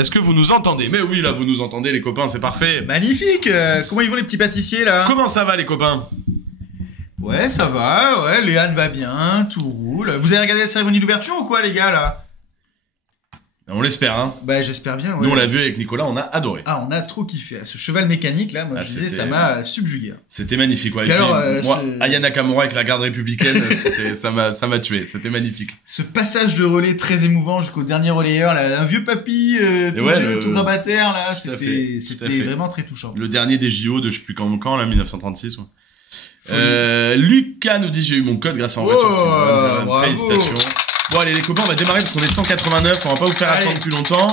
Est-ce que vous nous entendez? Mais oui, là, vous nous entendez, les copains, c'est parfait. Magnifique. Comment ils vont les petits pâtissiers là? Comment ça va, les copains? Ouais, ça va. Ouais, Léane va bien, tout roule. Vous avez regardé la cérémonie d'ouverture ou quoi, les gars là? On l'espère, hein. Bah, j'espère bien. Ouais. Nous, on l'a vu avec Nicolas, on a adoré. Ah, on a trop kiffé. Ce cheval mécanique là, moi je disais, ça m'a subjugué. C'était magnifique, ouais. Et puis, alors, moi, Aya Nakamura avec la garde républicaine, ça m'a tué. C'était magnifique. Ce passage de relais très émouvant jusqu'au dernier relayeur, là, un vieux papy, tout grabataire, là, c'était vraiment très touchant. Le dernier des JO de je sais plus quand là, 1936, ouais. Lucas nous dit j'ai eu mon code grâce à En Voiture Simone. Félicitations. Bon allez les copains, on va démarrer parce qu'on est 189, on va pas vous faire attendre plus longtemps.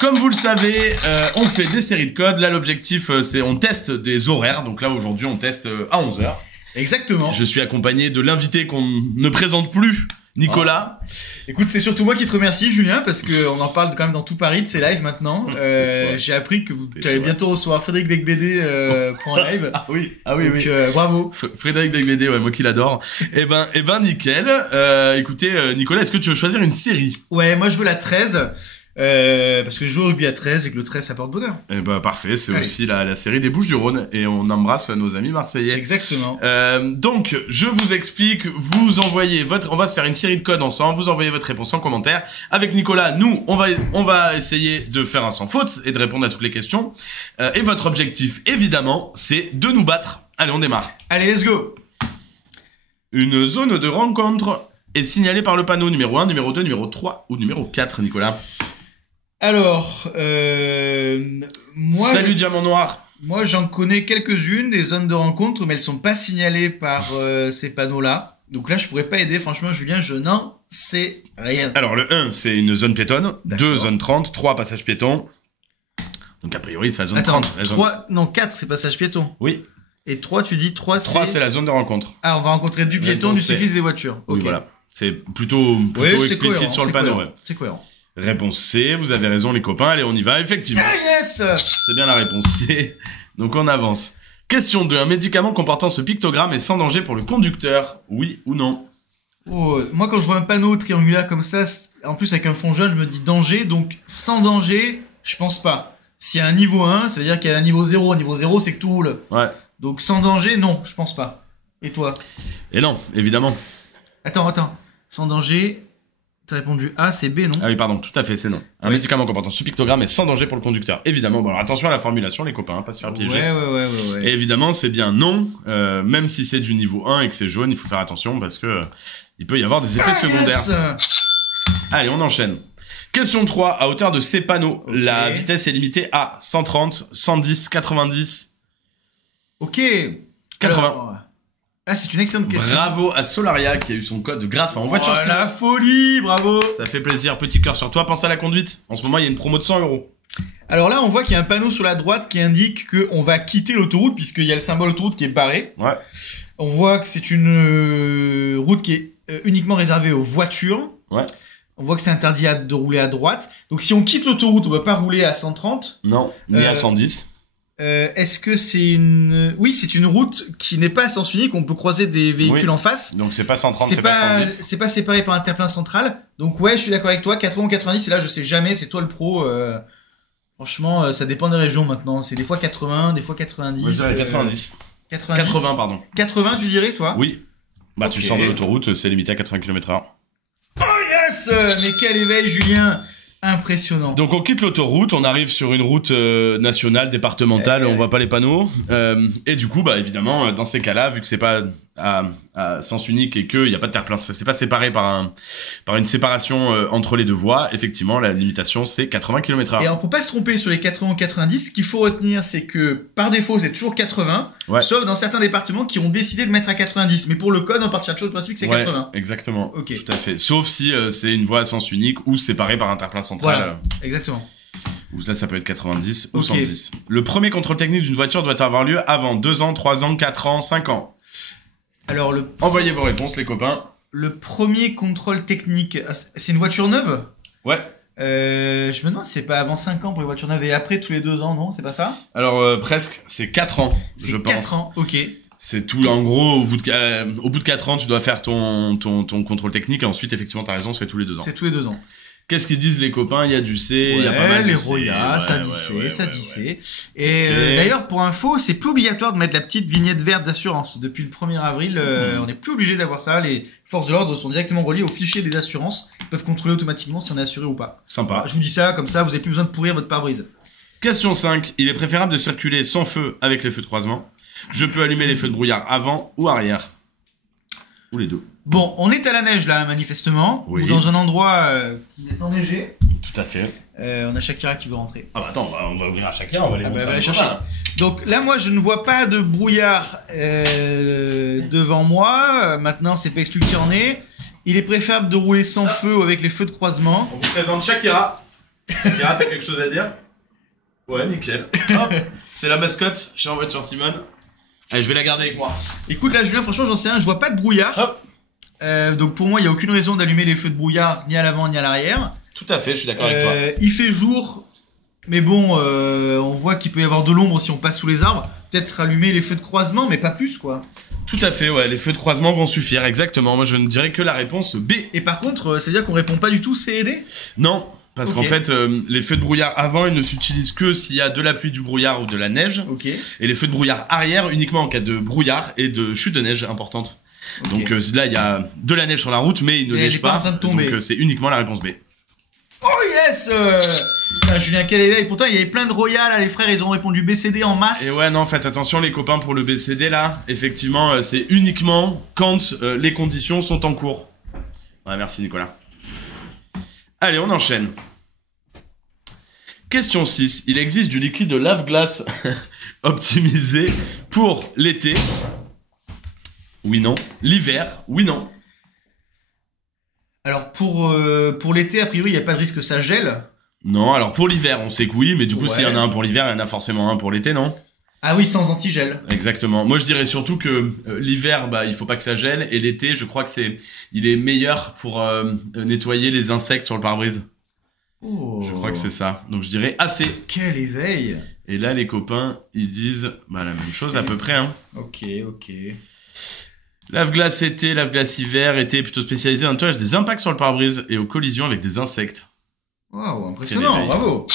Comme vous le savez, on fait des séries de codes. Là l'objectif c'est on teste des horaires. Donc là aujourd'hui on teste à 11h. Exactement. Je suis accompagné de l'invité qu'on ne présente plus, Nicolas. Écoute, c'est surtout moi qui te remercie, Julien, parce que on en parle quand même dans tout Paris de ces lives maintenant. J'ai appris que tu allais bientôt recevoir Frédéric Becbédé pour un live. Oui. Donc, bravo. Frédéric Becbédé, ouais, moi qui l'adore. Eh ben, nickel. Écoutez, Nicolas, est-ce que tu veux choisir une série? Ouais, moi je veux la 13. Parce que je joue au rugby à 13 et que le 13 ça porte bonheur. Eh ben parfait, c'est aussi la série des Bouches-du-Rhône et on embrasse nos amis marseillais. Exactement. Donc je vous explique, vous envoyez on va se faire une série de codes ensemble, vous envoyez votre réponse en commentaire. Avec Nicolas, nous on va essayer de faire un sans faute et de répondre à toutes les questions. Et votre objectif évidemment, c'est de nous battre. Allez, on démarre. Allez, let's go. Une zone de rencontre est signalée par le panneau numéro 1, numéro 2, numéro 3 ou numéro 4, Nicolas. Alors, moi... Salut Diamant Noir. Moi, j'en connais quelques-unes, des zones de rencontre, mais elles sont pas signalées par ces panneaux-là. Donc là, je pourrais pas aider. Franchement, Julien, je n'en sais rien. Alors, le 1, c'est une zone piétonne. 2, zone 30. 3, passage piéton. Donc, a priori, c'est la zone 30. 3, non, 4, c'est passage piéton. Oui. Et 3, tu dis 3, c'est... 3, c'est la zone de rencontre. Ah, on va rencontrer du piéton, du cycliste et des voitures. Oui, voilà. C'est plutôt explicite cohérent, sur le panneau. Ouais. C'est cohérent. Réponse C, vous avez raison les copains, allez on y va, effectivement. Ah yes! C'est bien la réponse C, donc on avance. Question 2, un médicament comportant ce pictogramme est sans danger pour le conducteur, oui ou non? Oh, moi quand je vois un panneau triangulaire comme ça, en plus avec un fond jaune, je me dis danger, donc sans danger, je pense pas. S'il y a un niveau 1, ça veut dire qu'il y a un niveau 0, niveau 0 c'est que tout roule. Ouais. Donc sans danger, non, je pense pas. Et toi? Et non, évidemment. Attends, sans danger... T'as répondu A, c'est B, non? Ah oui, pardon, tout à fait, c'est non. Un médicament comportant ce pictogramme est sans danger pour le conducteur. Évidemment, bon alors attention à la formulation, les copains, pas se faire piéger. Ouais. Et évidemment, c'est bien non, même si c'est du niveau 1 et que c'est jaune, il faut faire attention parce que il peut y avoir des effets secondaires. Yes. Allez, on enchaîne. Question 3, à hauteur de ces panneaux, la vitesse est limitée à 130, 110, 90. Ok. 80. Alors... Ah, c'est une excellente question. Bravo à Solaria qui a eu son code grâce à En Voiture Simone. La folie, bravo. Ça fait plaisir, petit cœur sur toi. Pense à la conduite. En ce moment, il y a une promo de 100 €. Alors là, on voit qu'il y a un panneau sur la droite qui indique qu'on va quitter l'autoroute puisqu'il y a le symbole autoroute qui est barré. Ouais. On voit que c'est une route qui est uniquement réservée aux voitures. Ouais. On voit que c'est interdit de rouler à droite. Donc si on quitte l'autoroute, on va pas rouler à 130. Non, ni à 110. Est-ce que c'est une... Oui, c'est une route qui n'est pas à sens unique, on peut croiser des véhicules en face. Donc c'est pas 130, c'est pas 110. C'est pas séparé par un terre-plein central. Donc ouais, je suis d'accord avec toi, 80 ou 90, et là je sais jamais, c'est toi le pro. Franchement, ça dépend des régions maintenant. C'est des fois 80, des fois 90. Moi je dirais 90. 80, pardon. 80, tu dirais, toi? Oui. Bah tu sors de l'autoroute, c'est limité à 80 km/h. Oh yes! Mais quel éveil, Julien! Impressionnant. Donc on quitte l'autoroute, on arrive sur une route nationale, départementale, on voit pas les panneaux. Et du coup, bah évidemment, dans ces cas-là, vu que c'est pas à sens unique et qu'il y a pas de terre-plein, c'est pas séparé par une séparation entre les deux voies, effectivement, la limitation c'est 80 km/h. Et on peut pas se tromper sur les 80 ou 90. Ce qu'il faut retenir, c'est que par défaut, c'est toujours 80, sauf dans certains départements qui ont décidé de mettre à 90. Mais pour le code, on part de chose principe, c'est 80. Exactement. Ok. Tout à fait. Sauf si c'est une voie à sens unique ou séparée par un terre-plein central. Voilà. Exactement. Ou là, ça peut être 90 ou 110. Le premier contrôle technique d'une voiture doit avoir lieu avant 2 ans, 3 ans, 4 ans, 5 ans. Alors envoyez vos réponses, les copains. Le premier contrôle technique, c'est une voiture neuve? Ouais. Je me demande si c'est pas avant 5 ans pour les voitures neuves et après tous les 2 ans, non? C'est pas ça? Alors presque, c'est 4 ans, je pense. 4 ans, ok. C'est tout, en gros, au bout de 4 ans, tu dois faire ton contrôle technique et ensuite, effectivement, t'as raison, c'est tous les 2 ans. C'est tous les 2 ans. Qu'est-ce qu'ils disent les copains? Il y a du C, il y a pas mal de les C. Roya, ça dit C, ça dit C. Et d'ailleurs, pour info, c'est plus obligatoire de mettre la petite vignette verte d'assurance. Depuis le 1er avril, on n'est plus obligé d'avoir ça. Les forces de l'ordre sont directement reliées au fichier des assurances. Ils peuvent contrôler automatiquement si on est assuré ou pas. Sympa. Je vous dis ça, comme ça, vous n'avez plus besoin de pourrir votre pare-brise. Question 5. Il est préférable de circuler sans feu avec les feux de croisement. Je peux allumer les feux de brouillard avant ou arrière. Ou les deux. Bon, on est à la neige là, manifestement. Oui. Ou dans un endroit qui est enneigé. Tout à fait. On a Shakira qui veut rentrer. Ah bah attends, on va ouvrir à Shakira, on va aller montrer va aller à chercher. Donc là, moi, je ne vois pas de brouillard devant moi. Maintenant, c'est pas exclu qu'il y en ait. Il est préférable de rouler sans feu ou avec les feux de croisement. On vous présente Shakira. Shakira, t'as quelque chose à dire? Ouais, nickel. Hop, c'est la mascotte chez En Voiture Simone. Allez, je vais la garder avec moi. Écoute, là, Julien, franchement, j'en sais rien. Je vois pas de brouillard. Hop. Donc pour moi, il y a aucune raison d'allumer les feux de brouillard ni à l'avant ni à l'arrière. Tout à fait, je suis d'accord avec toi. Il fait jour, mais bon, on voit qu'il peut y avoir de l'ombre si on passe sous les arbres. Peut-être allumer les feux de croisement, mais pas plus, quoi. Tout à fait, ouais, les feux de croisement vont suffire, exactement. Moi, je ne dirais que la réponse B. Et par contre, c'est-à-dire qu'on répond pas du tout C et D? Non, parce qu'en fait, les feux de brouillard avant, ils ne s'utilisent que s'il y a de la pluie, du brouillard ou de la neige. Ok. Et les feux de brouillard arrière uniquement en cas de brouillard et de chute de neige importante. Ok. Donc là, il y a de la neige sur la route, mais il ne Et elle neige est pas en train de tomber. Donc c'est uniquement la réponse B. Oh yes Julien, quel éveil. Pourtant, il y avait plein de Royal, là, les frères, ils ont répondu BCD en masse. Et ouais, non, faites attention les copains pour le BCD là. Effectivement, c'est uniquement quand les conditions sont en cours. Ouais, merci Nicolas. Allez, on enchaîne. Question 6. Il existe du liquide de lave-glace optimisé pour l'été. Oui, non. L'hiver. Oui, non. Alors, pour l'été, a priori, il n'y a pas de risque que ça gèle. Non, alors pour l'hiver, on sait que oui, mais du coup, Ouais. s'il y en a un pour l'hiver, il y en a forcément un pour l'été, non? Ah oui, sans antigel. Exactement. Moi, je dirais surtout que l'hiver, bah, il faut pas que ça gèle, et l'été, je crois que il est meilleur pour nettoyer les insectes sur le pare-brise. Oh. Je crois que c'est ça. Donc, je dirais assez. Quel éveil. Et là, les copains, ils disent bah, la même chose à peu près. Hein. Ok. Lave-glace été, lave-glace hiver, été plutôt spécialisé dans le nettoyage des impacts sur le pare-brise et aux collisions avec des insectes. Waouh, impressionnant, bravo.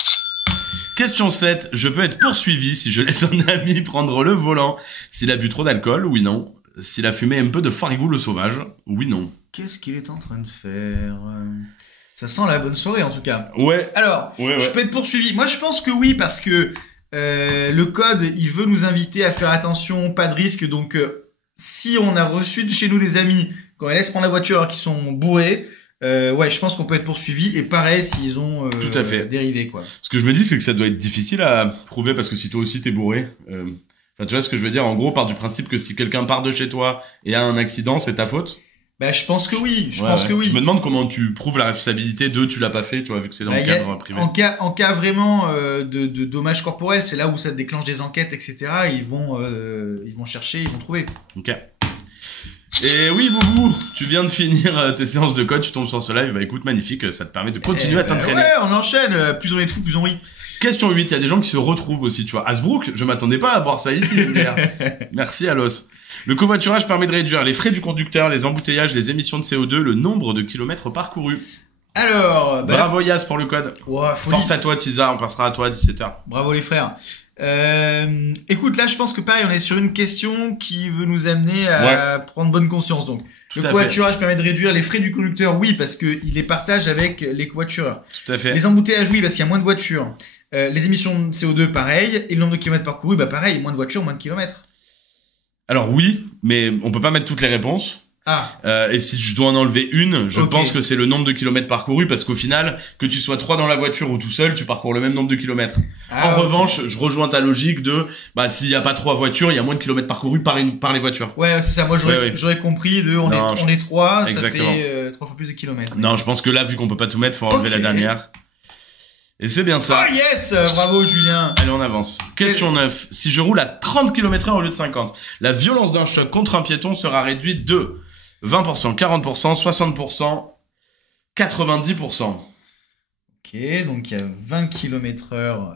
Question 7. Je peux être poursuivi si je laisse un ami prendre le volant s'il a bu trop d'alcool, oui non. S'il a fumé un peu de farigoule sauvage, oui non. Qu'est-ce qu'il est en train de faire? Ça sent la bonne soirée, en tout cas. Ouais. Alors, je peux être poursuivi. Moi, je pense que oui, parce que le code, il veut nous inviter à faire attention, pas de risque. Donc, si on a reçu de chez nous des amis, quand ils laissent prendre la voiture alors qu'ils sont bourrés, ouais, je pense qu'on peut être poursuivi. Et pareil, s'ils ont tout à fait dérivé, quoi. Ce que je me dis, c'est que ça doit être difficile à prouver parce que si toi aussi t'es bourré, enfin, tu vois ce que je veux dire. En gros, part du principe que si quelqu'un part de chez toi et a un accident, c'est ta faute. Bah, je pense que oui. Je pense que oui. Je me demande comment tu prouves la responsabilité de tu l'as pas fait, tu vois, vu que c'est dans le cadre privé. En cas vraiment de dommages corporels, c'est là où ça déclenche des enquêtes, etc. Ils vont chercher, ils vont trouver. Ok. Et oui, Boubou, tu viens de finir tes séances de code, tu tombes sur ce live, bah écoute, magnifique, ça te permet de continuer à t'entraîner. Ouais, on enchaîne, plus on est de fous, plus on rit. Question 8, il y a des gens qui se retrouvent aussi, tu vois. Hasbrook, je m'attendais pas à voir ça ici, hier. Merci, Alos. Le covoiturage permet de réduire les frais du conducteur, les embouteillages, les émissions de CO2, le nombre de kilomètres parcourus. Alors, bravo Yas pour le code. Ouais, force à toi, Tisa, on passera à toi à 17h. Bravo les frères. Écoute, là, je pense que pareil, on est sur une question qui veut nous amener à prendre bonne conscience. Donc, le covoiturage permet de réduire les frais du conducteur, oui, parce que il les partage avec les covoitureurs. Tout à fait. Les embouteillages, oui, parce qu'il y a moins de voitures. Les émissions de CO2, pareil. Et le nombre de kilomètres parcourus, bah pareil, moins de voitures, moins de kilomètres. Alors oui, mais on peut pas mettre toutes les réponses. Et si je dois en enlever une, je pense que c'est le nombre de kilomètres parcourus, parce qu'au final, que tu sois 3 dans la voiture ou tout seul, tu parcours le même nombre de kilomètres. En revanche, je rejoins ta logique de, bah, s'il y a pas 3 voitures, il y a moins de kilomètres parcourus par les voitures. Ouais, c'est ça. Moi, j'aurais compris de, on est 3, exactement. Ça fait 3 fois plus de kilomètres. Non, je pense que là, vu qu'on peut pas tout mettre, faut enlever la dernière. Et c'est bien ça. Oh yes! Bravo, Julien. Allez, on avance. Question 9. Si je roule à 30 km/h au lieu de 50, la violence d'un choc contre un piéton sera réduite de 20%, 40%, 60%, 90%. Ok, donc il y a 20 km/h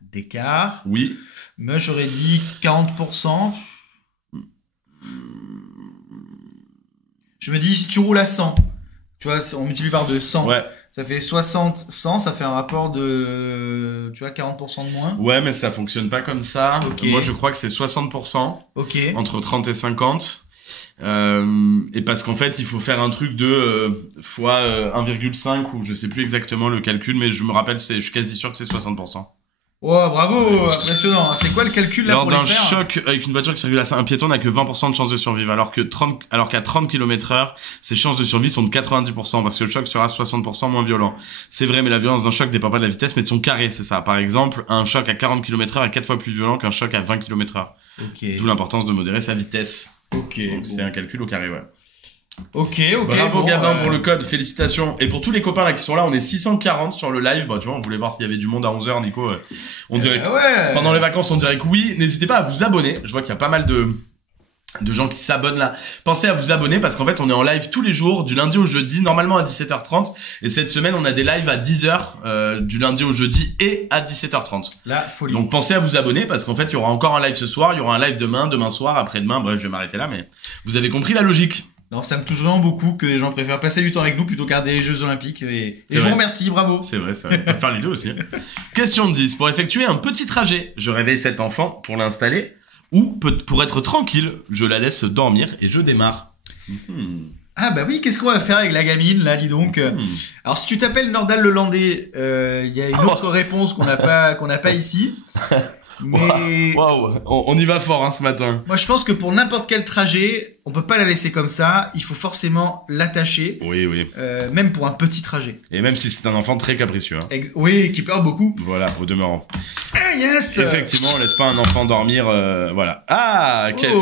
d'écart. Oui. Moi, j'aurais dit 40%. Je me dis, si tu roules à 100, tu vois, on multiplie par 200. Ouais. Ça fait 60, 100, ça fait un rapport de, tu vois, 40% de moins. Ouais, mais ça fonctionne pas comme ça. Okay. Moi, je crois que c'est 60%. Ok. Entre 30 et 50. Et parce qu'en fait, il faut faire un truc de fois 1,5 ou je sais plus exactement le calcul, mais je me rappelle, je suis quasi sûr que c'est 60%. Oh, bravo, impressionnant. C'est quoi le calcul là lors pour les d'un faire choc avec une voiture qui circule à un piéton n'a que 20% de chance de survivre, alors qu'à 30 km/h, ses chances de survie sont de 90% parce que le choc sera 60% moins violent. C'est vrai, mais la violence d'un choc dépend pas de la vitesse, mais de son carré, c'est ça. Par exemple, un choc à 40 km/h est 4 fois plus violent qu'un choc à 20 km/h. Ok. D'où l'importance de modérer sa vitesse. Ok. Donc c'est un calcul au carré, ouais. Ok. Bravo bon, Gabin pour le code, félicitations. Et pour tous les copains là qui sont là, on est 640 sur le live. Bah tu vois, on voulait voir s'il y avait du monde à 11h, Nico. On dirait que ouais. Pendant les vacances, on dirait que oui. N'hésitez pas à vous abonner. Je vois qu'il y a pas mal de gens qui s'abonnent là. Pensez à vous abonner parce qu'en fait, on est en live tous les jours, du lundi au jeudi, normalement à 17h30. Et cette semaine, on a des lives à 10h, du lundi au jeudi et à 17h30. La folie. Donc pensez à vous abonner parce qu'en fait, il y aura encore un live ce soir, il y aura un live demain soir, après-demain. Bref, je vais m'arrêter là, mais vous avez compris la logique. Non, ça me touche vraiment beaucoup que les gens préfèrent passer du temps avec nous plutôt que regarder les Jeux Olympiques. Et je vous remercie, bravo. C'est vrai, ça va faire les deux aussi. Question 10. Pour effectuer un petit trajet, je réveille cet enfant pour l'installer ou pour être tranquille, je la laisse dormir et je démarre. Ah bah oui, qu'est-ce qu'on va faire avec la gamine là, dis donc. Alors si tu t'appelles Nordal Lelandais, il y a une autre réponse qu'on n'a pas ici. Mais waouh, on y va fort hein, ce matin. Moi je pense que pour n'importe quel trajet, on peut pas la laisser comme ça, il faut forcément l'attacher. Oui, oui. Même pour un petit trajet. Et même si c'est un enfant très capricieux. Hein. Oui, qui pleure beaucoup. Voilà, au demeurant. Ah yes. Effectivement, on laisse pas un enfant dormir, voilà. Ah, quel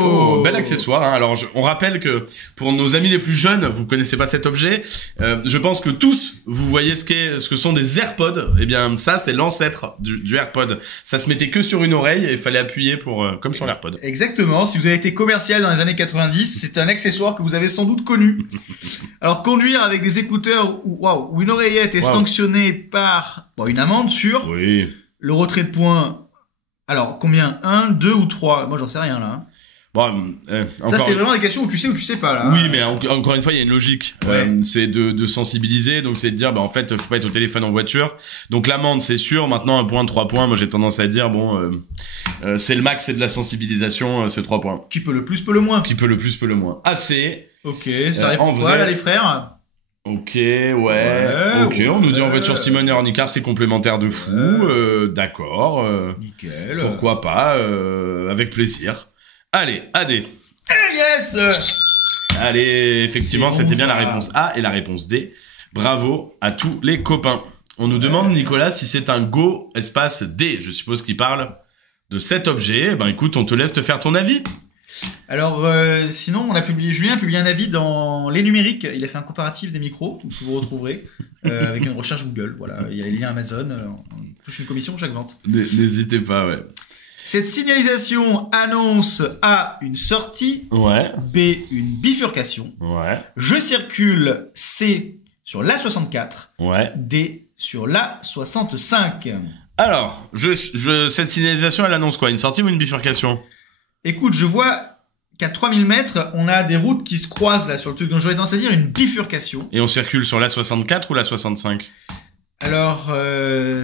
bel accessoire. Hein. Alors, on rappelle que pour nos amis les plus jeunes, vous connaissez pas cet objet. Je pense que tous vous voyez ce que sont des AirPods. Eh bien, ça c'est l'ancêtre du AirPod. Ça se mettait que sur une oreille et il fallait appuyer pour comme sur l'AirPod. Exactement. Si vous avez été commercial dans les années 90, c'est un accessoire que vous avez sans doute connu. Alors conduire avec des écouteurs ou une oreillette est sanctionné par une amende sur le retrait de points. Alors combien? 1, 2 ou 3? Moi j'en sais rien là. Hein. Bon, ça c'est vraiment des questions où tu sais ou tu sais pas là. Oui, mais encore une fois, il y a une logique. C'est de sensibiliser, donc c'est de dire, en fait, faut pas être au téléphone en voiture. Donc l'amende, c'est sûr. Maintenant, 1 point, 3 points. Moi, j'ai tendance à dire, c'est le max, c'est de la sensibilisation, c'est 3 points. Qui peut le plus, peut le moins. Qui peut le plus, peut le moins. Assez. Ok, ça répond quoi là, les frères? Ok, ok, on nous dit en voiture Simone et Ornicar, c'est complémentaire de fou. D'accord. Nickel. Pourquoi pas, avec plaisir. Allez, AD. Yes. Allez, effectivement, c'était bien la réponse A et la réponse D. Bravo à tous les copains. On nous demande, Nicolas, si c'est un Go espace D. Je suppose qu'il parle de cet objet. Ben écoute, on te laisse te faire ton avis. Alors, sinon, Julien a publié un avis dans Les Numériques. Il a fait un comparatif des micros, que vous retrouverez, avec une recherche Google. Voilà, il y a les liens Amazon. On touche une commission pour chaque vente. N'hésitez pas, ouais. Cette signalisation annonce A, une sortie. Ouais. B, une bifurcation. Ouais. Je circule C sur l'A64. Ouais. D sur l'A65. Alors, cette signalisation, elle annonce quoi? Une sortie ou une bifurcation? Écoute, je vois qu'à 3000 mètres, on a des routes qui se croisent là sur le truc. Donc j'aurais tendance à dire une bifurcation. Et on circule sur l'A64 ou l'A65? Alors,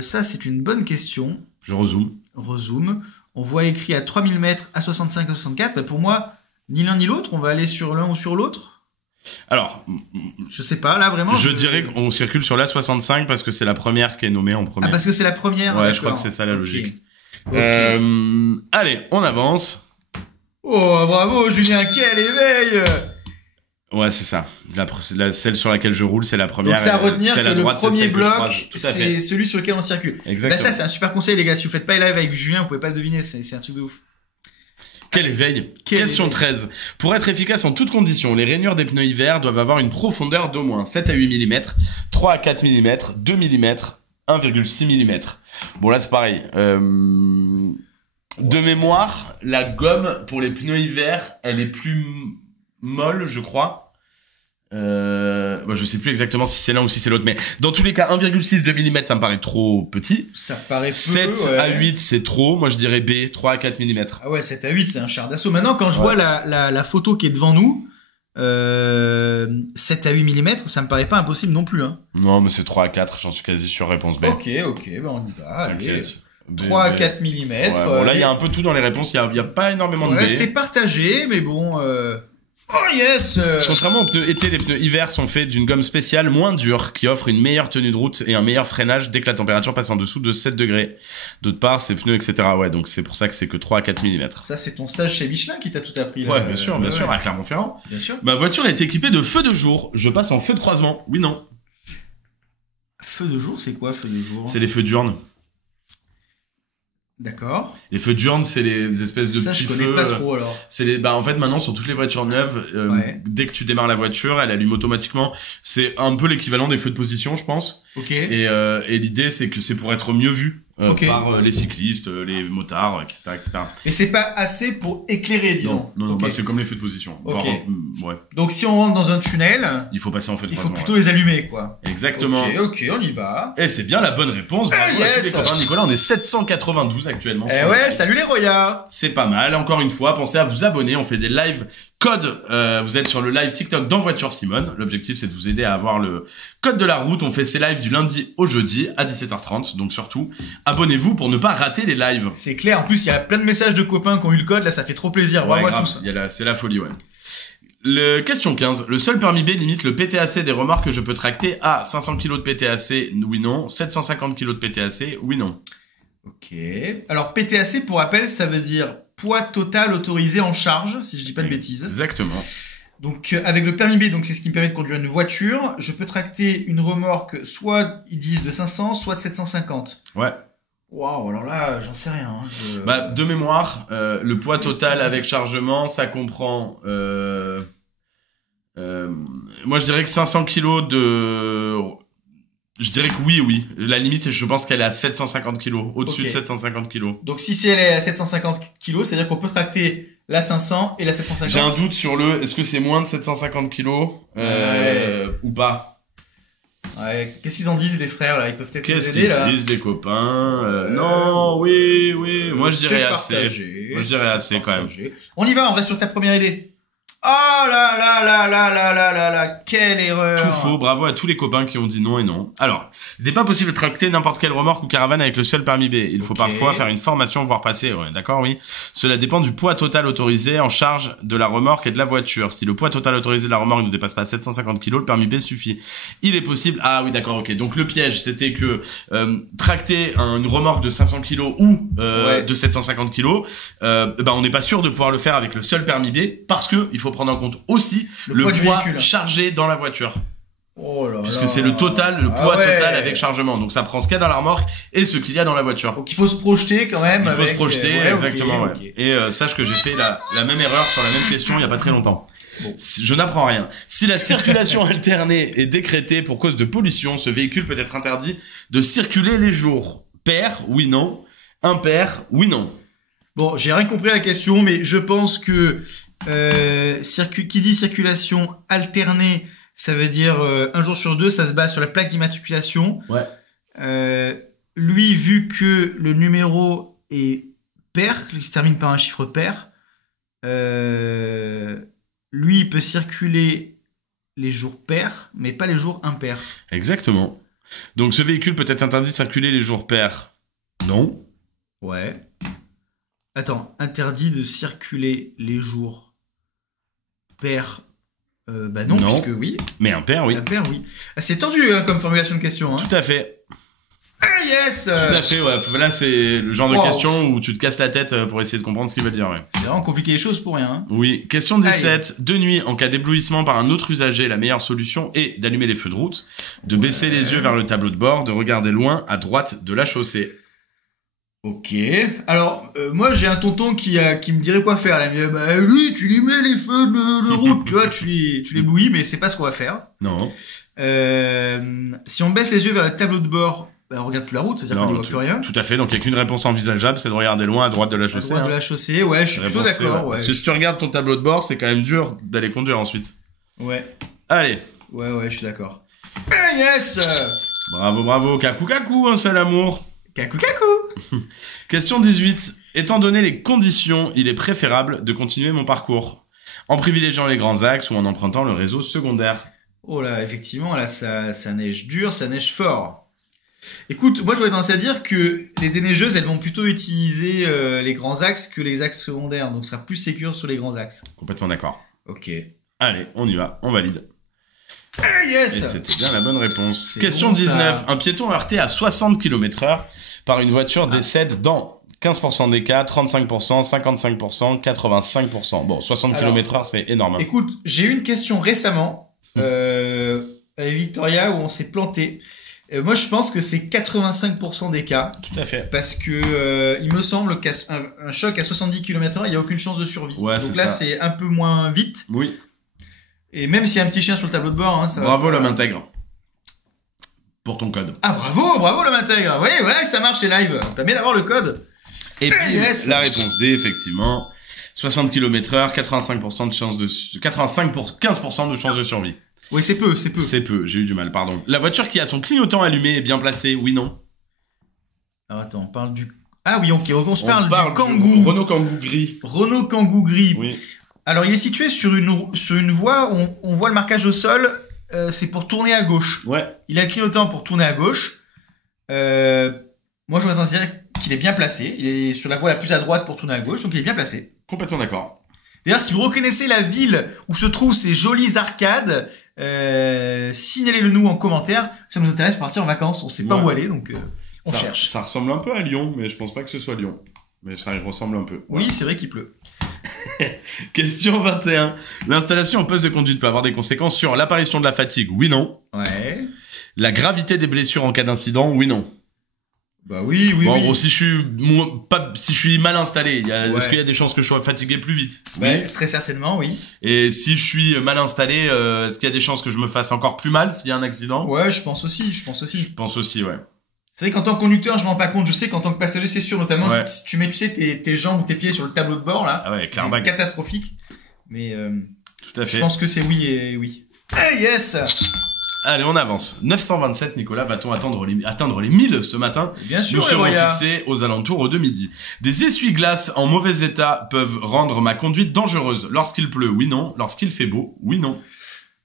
ça c'est une bonne question. Je rezoome. On voit écrit à 3000 mètres, à 65, à 64. Bah pour moi, ni l'un ni l'autre, on va aller sur l'un ou sur l'autre. Alors, je sais pas, là vraiment. Je dirais qu'on circule sur l'A65 parce que c'est la première qui est nommée en premier. Ah, parce que c'est la première. Ouais, je crois que c'est ça la logique. Okay. Allez, on avance. Oh, bravo, Julien, quel éveil! Ouais, c'est ça. Celle sur laquelle je roule, c'est la première. Donc c'est à retenir que le premier bloc, c'est celui sur lequel on circule. Exactement. Bah ça, c'est un super conseil, les gars. Si vous faites pas les live avec Julien, vous pouvez pas le deviner. C'est un truc de ouf. Quel éveil. Question 13. Pour être efficace en toutes conditions, les rainures des pneus hiver doivent avoir une profondeur d'au moins 7 à 8 mm, 3 à 4 mm, 2 mm, 1,6 mm. Bon, là, c'est pareil. De mémoire, la gomme pour les pneus hiver, elle est plus molle, je crois. Je sais plus exactement si c'est l'un ou si c'est l'autre, mais dans tous les cas, 1,6 2 mm, ça me paraît trop petit. Ça paraît peu, 7 à 8, c'est trop. Moi, je dirais B, 3 à 4 mm. Ah ouais, 7 à 8, c'est un char d'assaut. Maintenant, quand je vois la photo qui est devant nous, 7 à 8 mm, ça me paraît pas impossible non plus. Hein. Non, mais c'est 3 à 4, j'en suis quasi sûr, réponse B. Ok, ben on y va. Allez. 3 à 4 mm. Ouais, bon, là, il y a un peu tout dans les réponses, il y a pas énormément de B. C'est partagé, mais bon... Oh yes! Contrairement aux pneus été, les pneus hiver sont faits d'une gomme spéciale moins dure qui offre une meilleure tenue de route et un meilleur freinage dès que la température passe en dessous de 7 degrés. D'autre part, ces pneus, etc. Ouais, donc c'est pour ça que c'est que 3 à 4 mm. Ça, c'est ton stage chez Michelin qui t'a tout appris, là. Ouais, bien sûr, à Clermont-Ferrand. Bien sûr. Ma voiture est équipée de feux de jour. Je passe en feu de croisement. Oui, non. Feu de jour, c'est quoi, feu de jour? C'est les feux diurnes. D'accord. Les feux diurnes, c'est les espèces de petits feux. Ça, je connais pas trop, alors. C'est en fait, maintenant, sur toutes les voitures neuves, dès que tu démarres la voiture, elle allume automatiquement. C'est un peu l'équivalent des feux de position, je pense. Ok. Et l'idée, c'est que c'est pour être mieux vu. Par les cyclistes, les motards, etc., etc. Et c'est pas assez pour éclairer, disons. Non, bah, c'est comme les feux de position. Okay. Ouais. Donc si on rentre dans un tunnel, il faut passer en feu de croisement. Il faut plutôt les allumer, quoi. Exactement. Ok, on y va. Et c'est bien la bonne réponse. Bravo à tous les copains. Nicolas, on est 792 actuellement. Eh ouais, salut les Roya. C'est pas mal. Encore une fois, pensez à vous abonner. On fait des lives code. Vous êtes sur le live TikTok dans Voiture Simone. L'objectif, c'est de vous aider à avoir le code de la route. On fait ces lives du lundi au jeudi à 17h30. Donc surtout, abonnez-vous pour ne pas rater les lives. C'est clair. En plus, il y a plein de messages de copains qui ont eu le code. Là, ça fait trop plaisir. Bravo à tous. C'est la folie, ouais. Question 15. Le seul permis B limite le PTAC des remorques que je peux tracter à 500 kg de PTAC, oui, non. 750 kg de PTAC, oui, non. Ok. Alors, PTAC, pour rappel, ça veut dire poids total autorisé en charge, si je dis pas de bêtises. Exactement. Donc, avec le permis B, donc c'est ce qui me permet de conduire une voiture, je peux tracter une remorque, soit, ils disent de 500, soit de 750. Ouais. Waouh, alors là, j'en sais rien. Bah, de mémoire, le poids total avec chargement, ça comprend, moi je dirais que 500 kilos de, je dirais que oui. La limite, je pense qu'elle est à 750 kilos, au-dessus de 750 kilos. Donc si elle est à 750 kilos, c'est-à-dire qu'on peut tracter la 500 et la 750. J'ai un doute sur est-ce que c'est moins de 750 kilos, ou pas? Ouais, qu'est-ce qu'ils en disent les frères là? Ils peuvent peut-être nous aider là. Qu'est-ce qu'ils disent les copains? Non, oui. Moi je dirais assez. Moi je dirais assez quand même. On y va, on reste sur ta première idée. Oh là, quelle erreur! Tout faux, bravo à tous les copains qui ont dit non et non. Alors, il n'est pas possible de tracter n'importe quelle remorque ou caravane avec le seul permis B. Il faut parfois faire une formation, voire passer, d'accord, oui. Cela dépend du poids total autorisé en charge de la remorque et de la voiture. Si le poids total autorisé de la remorque ne dépasse pas 750 kg, le permis B suffit. Il est possible, ah oui, d'accord, ok. Donc le piège, c'était que tracter une remorque de 500 kg ou de 750 kg, on n'est pas sûr de pouvoir le faire avec le seul permis B parce que il faut prendre en compte aussi le poids chargé dans la voiture. Oh là puisque là. c'est le poids total avec chargement. Donc ça prend ce qu'il y a dans la remorque et ce qu'il y a dans la voiture. Donc il faut se projeter quand même. Il faut se projeter, exactement. Okay. Et sache que j'ai fait la même erreur sur la même question il y a pas très longtemps. Bon. Je n'apprends rien. Si la circulation alternée est décrétée pour cause de pollution, ce véhicule peut être interdit de circuler les jours pairs, oui, non. Impair, oui, non. Bon, j'ai rien compris à la question, mais je pense que qui dit circulation alternée, ça veut dire un jour sur deux, ça se base sur la plaque d'immatriculation. Ouais. Lui, vu que le numéro est pair, qui se termine par un chiffre pair, lui, il peut circuler les jours pairs, mais pas les jours impairs. Exactement. Donc ce véhicule peut être interdit de circuler les jours pairs. Non. Ouais. Attends, interdit de circuler les jours pairs. Non, puisque oui. Mais impair, oui. Impair, oui. Ah, c'est tendu hein, comme formulation de question. Hein. Tout à fait. Ah, yes. Tout à fait, ouais. Là, c'est le genre de question où tu te casses la tête pour essayer de comprendre ce qu'il veut dire, ouais. C'est vraiment compliqué les choses pour rien. Hein. Oui. Question 17. Aïe. De nuit, en cas d'éblouissement par un autre usager, la meilleure solution est d'allumer les feux de route, de baisser les yeux vers le tableau de bord, de regarder loin à droite de la chaussée. Ok. Alors, moi, j'ai un tonton qui me dirait quoi faire. Là. Il me dit, bah oui, tu lui mets les feux de route, tu vois, tu les bouillis, mais c'est pas ce qu'on va faire. Non. Si on baisse les yeux vers le tableau de bord, on regarde plus la route, c'est-à-dire qu'on ne voit plus rien. Tout à fait, donc il n'y a qu'une réponse envisageable, c'est de regarder loin à droite de la chaussée. À droite de la chaussée, ouais, je suis plutôt d'accord. Ouais. Parce que si tu regardes ton tableau de bord, c'est quand même dur d'aller conduire ensuite. Ouais. Allez. Ouais, je suis d'accord. Yes. Bravo, kakou, un seul amour. Kakou. Question 18. Étant donné les conditions, il est préférable de continuer mon parcours. en privilégiant les grands axes ou en empruntant le réseau secondaire. Oh là, effectivement, là, ça neige dur, ça neige fort. Écoute, moi j'aurais tendance à dire que les déneigeuses, elles vont plutôt utiliser les grands axes que les axes secondaires, donc ce sera plus sécure sur les grands axes. Complètement d'accord. Ok. Allez, on y va, on valide. Yes. Et c'était bien la bonne réponse. Question bon, 19. Un piéton heurté à 60 km/h par une voiture décède dans 15% des cas, 35%, 55%, 85%. Bon, 60 km/h, c'est énorme. Écoute, j'ai eu une question récemment avec Victoria où on s'est planté. Moi, je pense que c'est 85% des cas. Tout à fait. Parce que il me semble qu'un choc à 70 km/h, il n'y a aucune chance de survie. Ouais, donc là, c'est un peu moins vite. Oui. Et même s'il y a un petit chien sur le tableau de bord, hein, ça bravo l'homme intègre. Pour ton code. Ah bravo l'homme intègre. Oui, voilà que ça marche les lives. T'as bien d'avoir le code. Et puis la réponse D, effectivement, 60 km/h, 85% de chance de 15% de chance de survie. Oui, c'est peu. C'est peu, j'ai eu du mal, pardon. La voiture qui a son clignotant allumé est bien placée, oui, non? Alors attends, on parle du... Ah oui, ok, on se parle du Kangoo. Du Renault Kangoo gris. Renault Kangoo gris. Oui. Alors il est situé sur une voie où on voit le marquage au sol, c'est pour tourner à gauche. Ouais. Il a le clignotant pour tourner à gauche. Moi j'aurais tendance à dire qu'il est bien placé. Il est sur la voie la plus à droite pour tourner à gauche, donc il est bien placé. Complètement d'accord. D'ailleurs, si vous reconnaissez la ville où se trouvent ces jolies arcades, signalez-le nous en commentaire. Ça nous intéresse pour partir en vacances. On sait pas où aller, donc on cherche. Ça ressemble un peu à Lyon, mais je pense pas que ce soit Lyon. Mais ça y ressemble un peu. Oui, c'est vrai qu'il pleut. Question 21. L'installation en poste de conduite peut avoir des conséquences sur l'apparition de la fatigue, oui, non. Ouais. La gravité des blessures en cas d'incident, oui, non. Bah oui. En gros, si je suis mal installé, est-ce qu'il y a des chances que je sois fatigué plus vite? Ouais, oui. Très certainement, oui. Et si je suis mal installé, est-ce qu'il y a des chances que je me fasse encore plus mal s'il y a un accident? Ouais, je pense aussi, ouais. C'est vrai qu'en tant que conducteur, je m'en rends pas compte. Je sais qu'en tant que passager, c'est sûr, notamment si tu mets, tu sais, tes jambes ou tes pieds sur le tableau de bord, là. Ah ouais, c'est catastrophique. Mais, tout à fait. Je pense que c'est oui et oui. Hey, yes! Allez, on avance. 927, Nicolas, va-t-on atteindre les 1000 ce matin? Bien sûr, nous serons fixés aux alentours de midi. Des essuie-glaces en mauvais état peuvent rendre ma conduite dangereuse. Lorsqu'il pleut, oui, non. Lorsqu'il fait beau, oui, non.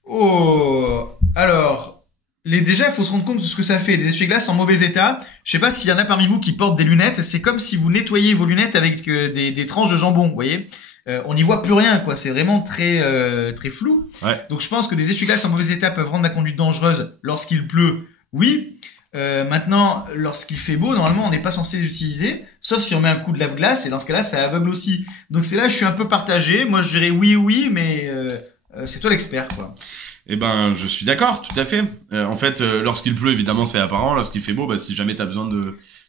Oh, alors, déjà, il faut se rendre compte de ce que ça fait. Des essuie-glaces en mauvais état. Je sais pas s'il y en a parmi vous qui portent des lunettes. C'est comme si vous nettoyez vos lunettes avec des tranches de jambon, vous voyez. On n'y voit plus rien, quoi. C'est vraiment très flou. Ouais. Donc je pense que des essuie-glaces en mauvais état peuvent rendre ma conduite dangereuse lorsqu'il pleut. Oui. Maintenant, lorsqu'il fait beau, normalement, on n'est pas censé les utiliser, sauf si on met un coup de lave-glace, et dans ce cas-là, ça aveugle aussi. Donc c'est là, je suis un peu partagé. Moi, je dirais oui, mais c'est toi l'expert, quoi. Eh ben, je suis d'accord, tout à fait. En fait, lorsqu'il pleut, évidemment, c'est apparent. Lorsqu'il fait beau, si jamais t'as besoin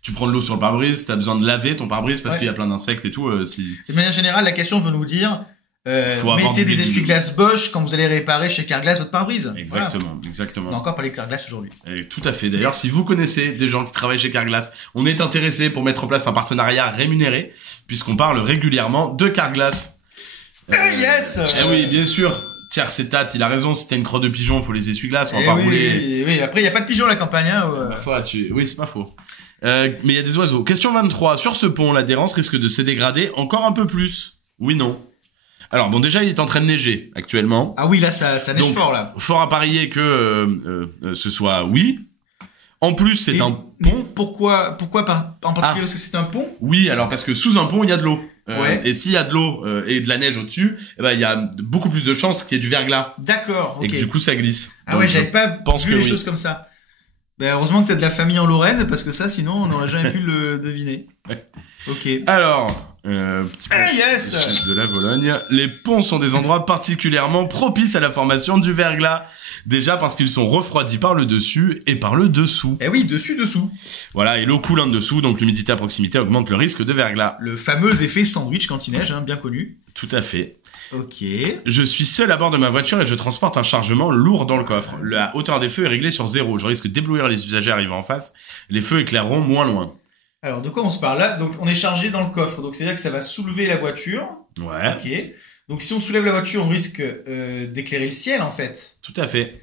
tu prends de l'eau sur le pare-brise, t'as besoin de laver ton pare-brise parce qu'il y a plein d'insectes et tout. De manière générale, la question veut nous dire, mettez des essuie-glaces Bosch quand vous allez réparer chez Carglass votre pare-brise. Exactement, voilà. exactement. On a encore parlé de Carglass aujourd'hui. Tout à fait. D'ailleurs, si vous connaissez des gens qui travaillent chez Carglass, on est intéressé pour mettre en place un partenariat rémunéré, puisqu'on parle régulièrement de Carglass. Yes. Eh oui, bien sûr. Tiens, c'est Tat, il a raison, si t'as une crotte de pigeon, faut les essuie-glaces, on va pas rouler. Oui, après, il y a pas de pigeons à la campagne, hein. Oui, c'est pas faux. Mais il y a des oiseaux. Question 23. Sur ce pont, l'adhérence risque de se dégrader encore un peu plus. Oui, non. Alors bon, déjà, il est en train de neiger actuellement. Ah oui, là, ça neige donc, fort, là. Fort à parier que ce soit oui. En plus, c'est un pont. Pourquoi en particulier parce que c'est un pont? Oui, alors parce que sous un pont, il y a de l'eau. Ouais. Et s'il y a de l'eau et de la neige au-dessus, il y a beaucoup plus de chances qu'il y ait du verglas. D'accord, ok. Et que du coup, ça glisse. Ah donc, ouais, j'avais pas vu les choses comme ça. Heureusement que t'as de la famille en Lorraine, parce que ça, sinon, on n'aurait jamais pu le deviner. Ouais. Ok. Alors, petit peu de la Vologne. Les ponts sont des endroits particulièrement propices à la formation du verglas. Déjà parce qu'ils sont refroidis par le dessus et par le dessous. Eh oui, dessous. Voilà, et l'eau coule en dessous, donc l'humidité à proximité augmente le risque de verglas. Le fameux effet sandwich quand il neige, hein, bien connu. Tout à fait. Ok. Je suis seul à bord de ma voiture et je transporte un chargement lourd dans le coffre. La hauteur des feux est réglée sur 0. Je risque d'éblouir les usagers arrivant en face. Les feux éclaireront moins loin. Alors, de quoi on se parle là? Donc, on est chargé dans le coffre. Donc, c'est-à-dire que ça va soulever la voiture. Ouais. Ok. Donc, si on soulève la voiture, on risque d'éclairer le ciel, en fait. Tout à fait.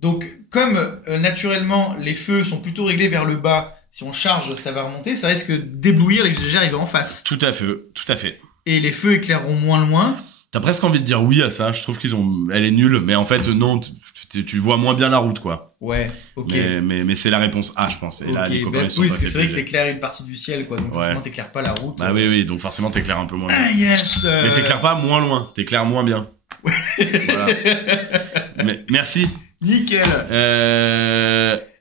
Donc, comme naturellement, les feux sont plutôt réglés vers le bas, si on charge, ça va remonter. Ça risque d'éblouir les usagers arrivant en face. Tout à fait. Et les feux éclaireront moins loin. T'as presque envie de dire oui à ça. Je trouve elle est nulle, mais en fait non, tu vois moins bien la route, quoi. Ouais, ok. Mais c'est la réponse A, je pense. Et là, les copains, ils sont oui, pas parce que fait c'est vrai que piéger. t'éclaires une partie du ciel, quoi. Donc forcément, t'éclaires pas la route. Bah oui, donc forcément t'éclaires un peu moins bien. Ah yes. Mais t'éclaires pas moins loin, t'éclaires moins bien. Voilà. Mais, merci. Nickel.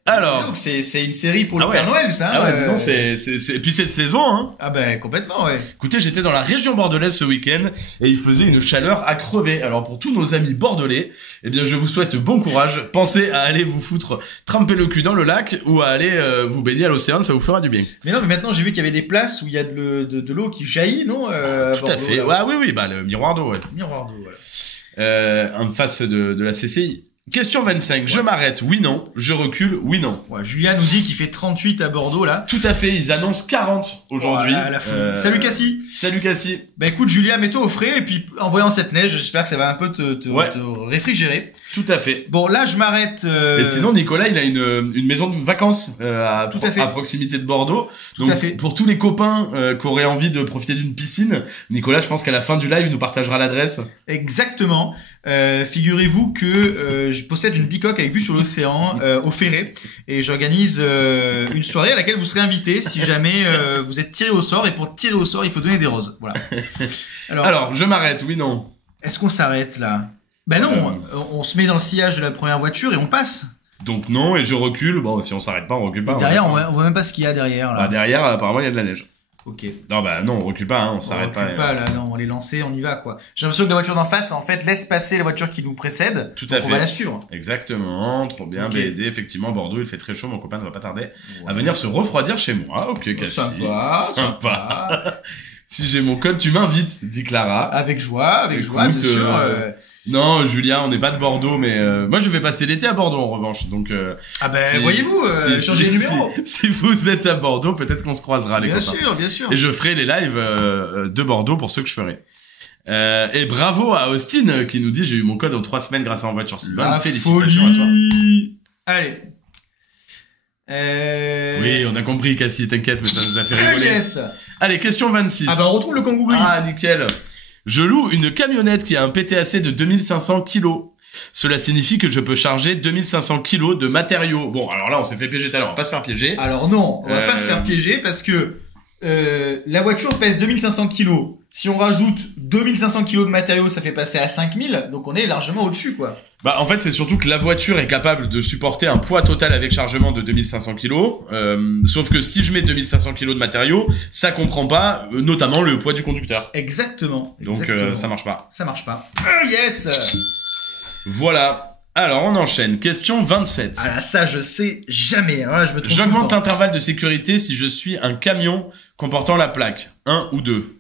Alors. Donc c'est une série pour le Ah ouais. Père Noël, ça. Ah ouais, dis donc, et puis cette saison, hein. Ah ben complètement, ouais. Écoutez, j'étais dans la région bordelaise ce week-end et il faisait une chaleur à crever. Alors pour tous nos amis bordelais, eh bien je vous souhaite bon courage. Pensez à aller vous tremper le cul dans le lac ou à aller vous baigner à l'océan, ça vous fera du bien. Mais non, mais maintenant j'ai vu qu'il y avait des places où il y a de l'eau qui jaillit, non à Tout à Bordeaux, fait. là. Ouais, oui, bah le miroir d'eau, ouais. Miroir d'eau, voilà. En face de la CCI. Question 25. Ouais. Je m'arrête, oui, non. Je recule, oui, non. Ouais, Julien nous dit qu'il fait 38 à Bordeaux, là. Tout à fait, ils annoncent 40 aujourd'hui. Salut Cassie. Salut Cassie. Bah écoute Julien, mets-toi au frais et puis en voyant cette neige, j'espère que ça va un peu te réfrigérer. Tout à fait. Bon là je m'arrête. Et sinon Nicolas il a une maison de vacances à proximité de Bordeaux. Tout Donc à fait. pour tous les copains qui auraient envie de profiter d'une piscine, Nicolas je pense qu'à la fin du live il nous partagera l'adresse. Exactement. Figurez-vous que je possède une bicoque avec vue sur l'océan au Ferré et j'organise une soirée à laquelle vous serez invité si jamais vous êtes tiré au sort, et pour tirer au sort il faut donner des roses. Voilà. Alors je m'arrête, oui non. Est-ce qu'on s'arrête là? Ben non, on se met dans le sillage de la première voiture et on passe. Donc non, et je recule. Bon, si on s'arrête pas, on recule pas. Et derrière, on voit même pas ce qu'il y a derrière. Là. Bah, derrière, apparemment, il y a de la neige. Ok. Non, bah non, on recule pas, hein, on s'arrête pas. On recule pas, là, non, on les lancer, on y va, quoi. J'ai l'impression que la voiture d'en face, en fait, laisse passer la voiture qui nous précède. Tout à fait. On va la suivre. Exactement, trop bien, Okay. BD, effectivement, Bordeaux, il fait très chaud, mon copain ne va pas tarder à venir se refroidir chez moi. Ok, Cassie. Sympa. Si j'ai mon code, tu m'invites, dit Clara. Avec joie, bien sûr. Non, Julien, on n'est pas de Bordeaux, mais moi je vais passer l'été à Bordeaux en revanche. Donc ah ben voyez-vous, changez de numéro. Si vous êtes à Bordeaux, peut-être qu'on se croisera les copains. Bien sûr. Et je ferai les lives de Bordeaux pour ceux que je ferai. Et bravo à Austin qui nous dit j'ai eu mon code en 3 semaines grâce à En Voiture si bonne. Félicitations à toi. Allez. Oui, on a compris, Cassie, t'inquiète, mais ça nous a fait rigoler. Yes. Allez, question 26. Ah bah on retrouve le Kangourou. Ah, nickel. Je loue une camionnette qui a un PTAC de 2500 kilos. Cela signifie que je peux charger 2500 kilos de matériaux. Bon, alors là, on s'est fait piéger tout à l'heure, on va pas se faire piéger. Alors non, on va pas se faire piéger parce que la voiture pèse 2500 kilos. Si on rajoute 2500 kilos de matériaux, ça fait passer à 5000. Donc on est largement au-dessus, quoi. Bah en fait c'est surtout que la voiture est capable de supporter un poids total avec chargement de 2500 kilos, sauf que si je mets 2500 kilos de matériaux, ça comprend pas notamment le poids du conducteur. Exactement. Donc ça marche pas. Ça marche pas. Ah yes. Voilà. Alors on enchaîne. Question 27. Ah là, ça je sais jamais. Hein, je me trompe. J'augmente l'intervalle de sécurité si je suis un camion comportant la plaque 1 ou 2.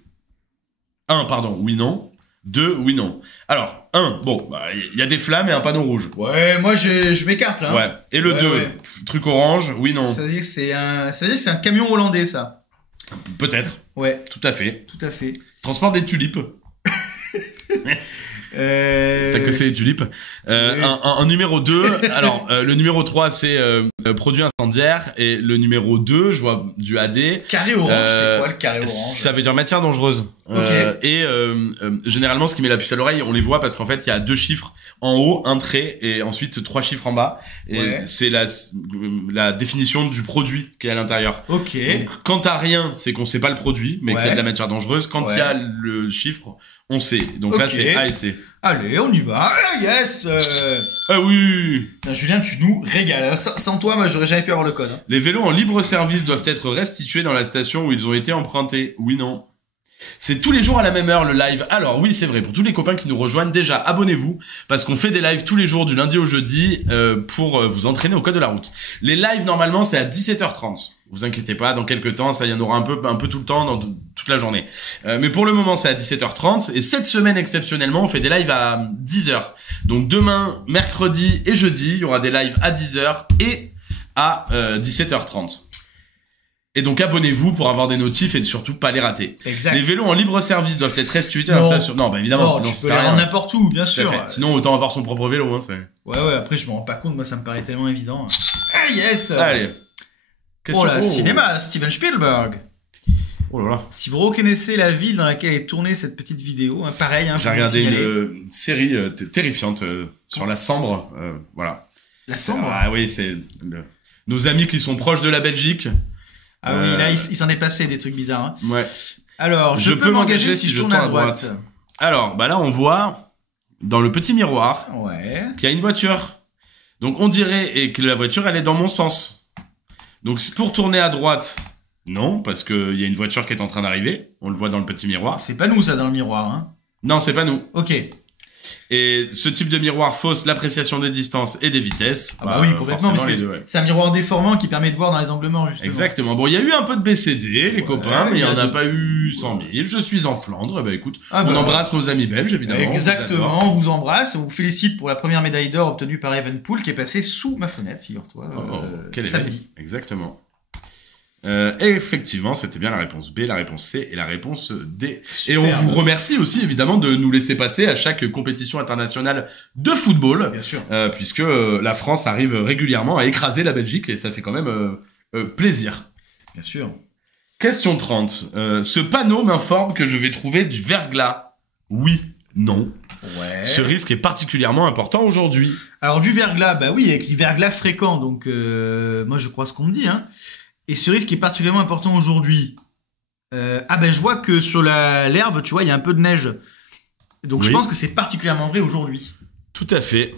1 pardon, oui non. 2, oui, non. Alors, 1, bon, bah, il y a des flammes et un panneau rouge. Ouais, moi, je m'écarte, là. Ouais. Et le 2, truc orange, oui, non. Ça veut dire que c'est un camion hollandais, ça. Peut-être. Ouais. Tout à fait. Tout à fait. Transport des tulipes. T'as que c'est les tulipes. Un numéro 2, alors, le numéro 3, c'est, produit incendiaire, et le numéro 2, je vois du AD. Carré orange, c'est quoi le carré orange? Ça veut dire matière dangereuse. Okay. Généralement, ce qui met la puce à l'oreille, on les voit parce qu'en fait, il y a 2 chiffres en haut, un trait, et ensuite 3 chiffres en bas. Et c'est la définition du produit qui est à l'intérieur. Ok. Donc, quand t'as rien, c'est qu'on sait pas le produit, mais qu'il y a de la matière dangereuse. Quand il y a le chiffre, on sait. Donc là, c'est A et C. Allez, on y va. Ah, yes. Ah oui. Julien, tu nous régales. Sans toi, moi, j'aurais jamais pu avoir le code. Hein. Les vélos en libre service doivent être restitués dans la station où ils ont été empruntés. Oui, non. C'est tous les jours à la même heure le live. Alors oui, c'est vrai, pour tous les copains qui nous rejoignent, déjà abonnez-vous parce qu'on fait des lives tous les jours du lundi au jeudi pour vous entraîner au code de la route. Les lives normalement c'est à 17h30. Vous inquiétez pas, dans quelques temps, ça y en aura un peu tout le temps dans toute la journée. Mais pour le moment, c'est à 17h30 et cette semaine exceptionnellement, on fait des lives à 10h. Donc demain, mercredi et jeudi, il y aura des lives à 10h et à 17h30. Et donc abonnez-vous pour avoir des notifs et surtout pas les rater. Exact. Les vélos en libre service doivent être restitués dans la station. Non, bah évidemment, sinon tu peux les rendre n'importe où, bien sûr. Sinon autant avoir son propre vélo, hein, c'est. Ouais, après je me rends pas compte, moi ça me paraît tellement évident. Ah yes. Allez. Question cinéma, Steven Spielberg. Oh là là. Si vous reconnaissez la ville dans laquelle est tournée cette petite vidéo, hein, pareil. Hein, j'ai regardé une série terrifiante sur la Sambre. Voilà. La Sambre. Ah oui, c'est nos amis qui sont proches de la Belgique. Ah oui, là il s'en est passé des trucs bizarres. Hein. Ouais. Alors, je peux m'engager si je tourne à droite. Alors, bah là on voit dans le petit miroir qu'il y a une voiture. Donc on dirait que la voiture elle est dans mon sens. Donc pour tourner à droite. Non, parce que il y a une voiture qui est en train d'arriver. On le voit dans le petit miroir. C'est pas nous, ça, dans le miroir, hein. Non, c'est pas nous. Ok. Et ce type de miroir fausse l'appréciation des distances et des vitesses. Ah bah oui, complètement. C'est un miroir déformant qui permet de voir dans les angles morts, justement. Exactement. Bon, il y a eu un peu de BCD, les copains, mais il y en a pas eu 100 000. Je suis en Flandre. Bah écoute, on embrasse nos amis belges, évidemment. Exactement. On vous embrasse. On vous félicite pour la première médaille d'or obtenue par Evenpool, qui est passée sous ma fenêtre, figure-toi. Samedi. Exactement. Et effectivement, c'était bien la réponse B, la réponse C et la réponse D. Super. Et on vous remercie aussi évidemment de nous laisser passer à chaque compétition internationale de football, bien sûr, puisque la France arrive régulièrement à écraser la Belgique et ça fait quand même plaisir. Bien sûr. Question 30. Ce panneau m'informe que je vais trouver du verglas. Oui, non. Ouais. Ce risque est particulièrement important aujourd'hui. Alors du verglas, bah oui, avec du verglas fréquent, donc moi je crois ce qu'on me dit, hein. Et ce risque est particulièrement important aujourd'hui. Ah ben je vois que sur l'herbe, tu vois, il y a un peu de neige. Donc je pense que c'est particulièrement vrai aujourd'hui. Tout à fait.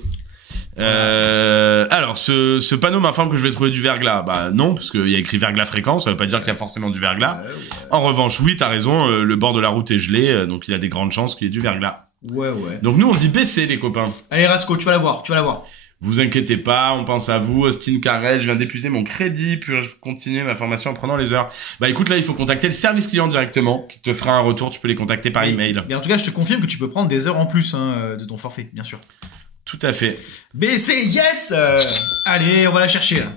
Alors ce panneau m'informe que je vais trouver du verglas. Bah non, parce qu'il y a écrit verglas fréquent, ça veut pas dire qu'il y a forcément du verglas. Ouais. En revanche, oui, t'as raison, le bord de la route est gelé, donc il y a des grandes chances qu'il y ait du verglas. Ouais. Donc nous on dit BC les copains. Allez Rasco, tu vas la voir. Vous inquiétez pas, on pense à vous, Austin Carrel, je viens d'épuiser mon crédit, puis je continuer ma formation en prenant les heures. Bah écoute, là il faut contacter le service client directement, qui te fera un retour, tu peux les contacter par email. Mais en tout cas, je te confirme que tu peux prendre des heures en plus de ton forfait, bien sûr. Tout à fait. BC, yes. Allez, on va la chercher là.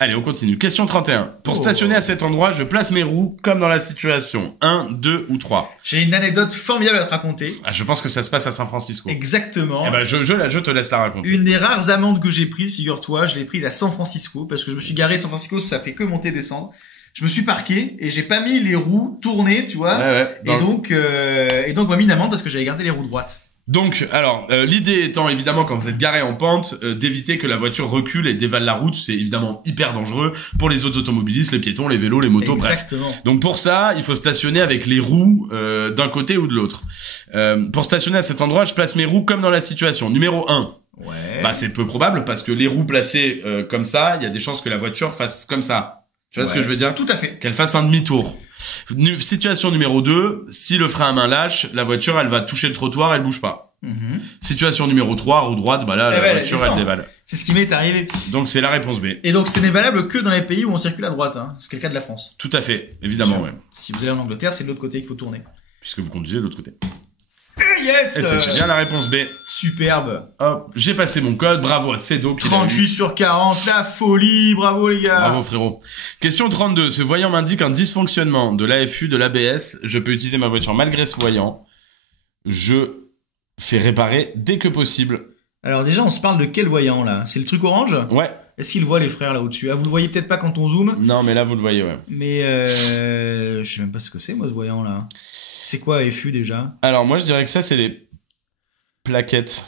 Allez, on continue. Question 31. Pour stationner à cet endroit, je place mes roues comme dans la situation 1, 2 ou 3. J'ai une anecdote formidable à te raconter. Ah, je pense que ça se passe à San Francisco. Exactement. Eh ben, je te laisse la raconter. Une des rares amendes que j'ai prises, figure-toi, je l'ai prise à San Francisco, parce que je me suis garé à San Francisco, ça fait que monter, descendre. Je me suis parqué, et j'ai pas mis les roues tournées, tu vois. Ouais. Et donc, on m'a mis une amende parce que j'avais gardé les roues droites. Donc, alors, l'idée étant évidemment quand vous êtes garé en pente, d'éviter que la voiture recule et dévale la route. C'est évidemment hyper dangereux pour les autres automobilistes, les piétons, les vélos, les motos, Exactement. Bref. Donc pour ça, il faut stationner avec les roues d'un côté ou de l'autre. Pour stationner à cet endroit, je place mes roues comme dans la situation. Numéro 1. Ouais. Bah c'est peu probable parce que les roues placées comme ça, il y a des chances que la voiture fasse comme ça. Tu vois ce que je veux dire? Tout à fait. Qu'elle fasse un demi-tour. Situation numéro 2, si le frein à main lâche, la voiture elle va toucher le trottoir, elle bouge pas. Situation numéro 3, roue droite, bah là la voiture elle dévale. C'est ce qui m'est arrivé. Donc c'est la réponse B. Et donc ce n'est valable que dans les pays où on circule à droite, hein. C'est le cas de la France. Tout à fait, évidemment, ouais. Si vous allez en Angleterre, c'est de l'autre côté qu'il faut tourner. Puisque vous conduisez de l'autre côté. Yes! Et c'est bien la réponse B. Superbe. Hop, j'ai passé mon code, bravo à Cedo. 38 sur 40, la folie, bravo les gars. Bravo frérot. Question 32, ce voyant m'indique un dysfonctionnement de l'AFU, de l'ABS. Je peux utiliser ma voiture malgré ce voyant. Je fais réparer dès que possible. Alors déjà, on se parle de quel voyant là? C'est le truc orange? Ouais. Est-ce qu'ils le voient les frères là au-dessus? Ah, vous le voyez peut-être pas quand on zoome. Non, mais là vous le voyez, ouais. Mais je sais même pas ce que c'est moi ce voyant là. C'est quoi AFU déjà? Alors moi je dirais que ça c'est les plaquettes.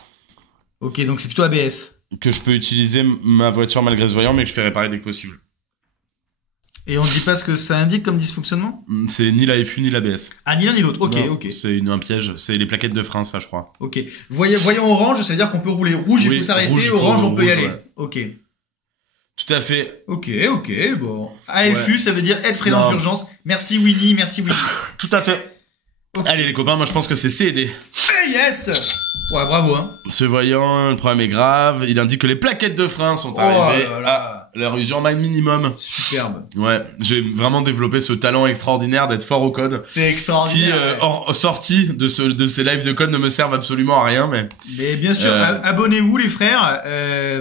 Ok, donc c'est plutôt ABS. Que je peux utiliser ma voiture malgré ce voyant mais que je fais réparer dès que possible. Et on ne dit pas ce que ça indique comme dysfonctionnement? C'est ni l'AFU ni l'ABS. Ah, ni l'un ni l'autre, ok, non, ok. C'est un piège, c'est les plaquettes de frein ça je crois. Ok. Voyant orange, ça veut dire qu'on peut rouler. Rouge, il faut s'arrêter, orange, on peut y aller. Ouais. Ok. Tout à fait. Ok, bon. AFU, ça veut dire aide freinante d'urgence. Merci Winnie, merci Winnie. Tout à fait. Okay. Allez les copains, moi je pense que c'est C et D. Hey, yes! Ouais, bravo, hein. Ce voyant, le problème est grave. Il indique que les plaquettes de frein sont arrivées à leur usure minimum. Superbe. Ouais, j'ai vraiment développé ce talent extraordinaire d'être fort au code. C'est extraordinaire. Qui, sorti de ces lives de code ne me servent absolument à rien, mais. Mais bien sûr, abonnez-vous les frères.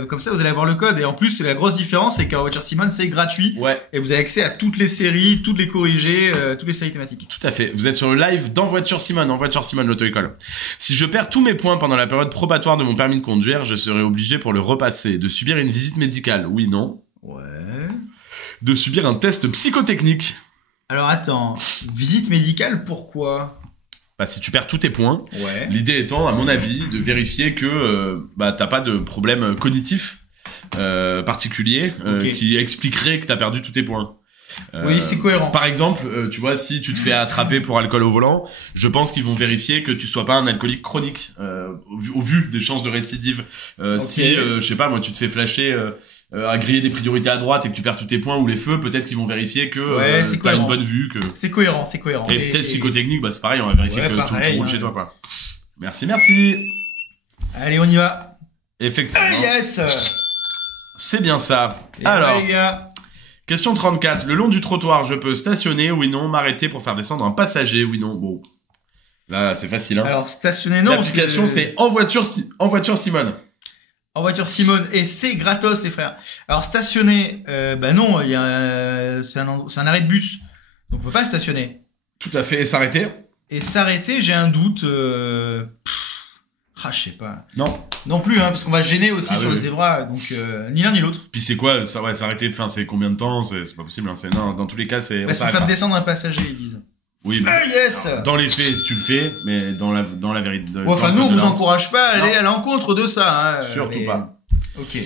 Comme ça, vous allez avoir le code. Et en plus, la grosse différence, c'est qu'en Voiture Simone, c'est gratuit. Ouais. Et vous avez accès à toutes les séries, toutes les corrigées, toutes les séries thématiques. Tout à fait. Vous êtes sur le live dans Voiture Simone, en Voiture Simone l'auto-école. Si je perds tous mes points pendant la période probatoire de mon permis de conduire, je serai obligé pour le repasser de subir une visite médicale. Oui, non. Ouais. De subir un test psychotechnique. Alors attends, visite médicale, pourquoi? Bah, si tu perds tous tes points, Ouais. l'idée étant, à mon avis, de vérifier que t'as pas de problème cognitif particulier Ok. qui expliquerait que t'as perdu tous tes points. Oui, c'est cohérent. Par exemple, tu vois, si tu te fais attraper pour alcool au volant, je pense qu'ils vont vérifier que tu sois pas un alcoolique chronique au vu des chances de récidive. Ok. Si, je sais pas, moi, tu te fais flasher à griller des priorités à droite et que tu perds tous tes points ou les feux, peut-être qu'ils vont vérifier que Ouais, c'est t'as une cohérent. bonne vue, que... C'est cohérent, c'est cohérent. Et peut-être psychotechnique, bah c'est pareil, on va vérifier Ouais, que pareil, tout roule hein. chez toi, quoi. Merci. Allez, on y va. Effectivement. Ah, yes. C'est bien ça. Et Alors, ouais, les gars. question 34. Le long du trottoir, je peux stationner, oui, non, m'arrêter pour faire descendre un passager, oui, non. Bon. Là, c'est facile, hein. Alors, stationner, non. L'application, parce que- c'est en voiture Simone. En voiture Simone. Et c'est gratos, les frères. Alors, stationner, bah non, il y a, c'est un arrêt de bus. Donc, on peut pas stationner. Tout à fait. Et s'arrêter? Et s'arrêter, j'ai un doute, je sais pas. Non. Non plus, hein, parce qu'on va gêner aussi Ah sur oui, le oui. zébra. Donc, ni l'un ni l'autre. Puis c'est quoi, ça, ouais, s'arrêter, enfin, c'est combien de temps? C'est pas possible, hein. C'est, non, dans tous les cas, c'est, on Parce qu'il faut s'arrête faire pas. descendre un passager, ils disent. Oui, mais Ah, yes! dans les faits, tu le fais, mais dans la vérité. Ouais, enfin, nous, on vous encourage pas à aller Non. à l'encontre de ça, hein. Surtout mais- pas. Ok.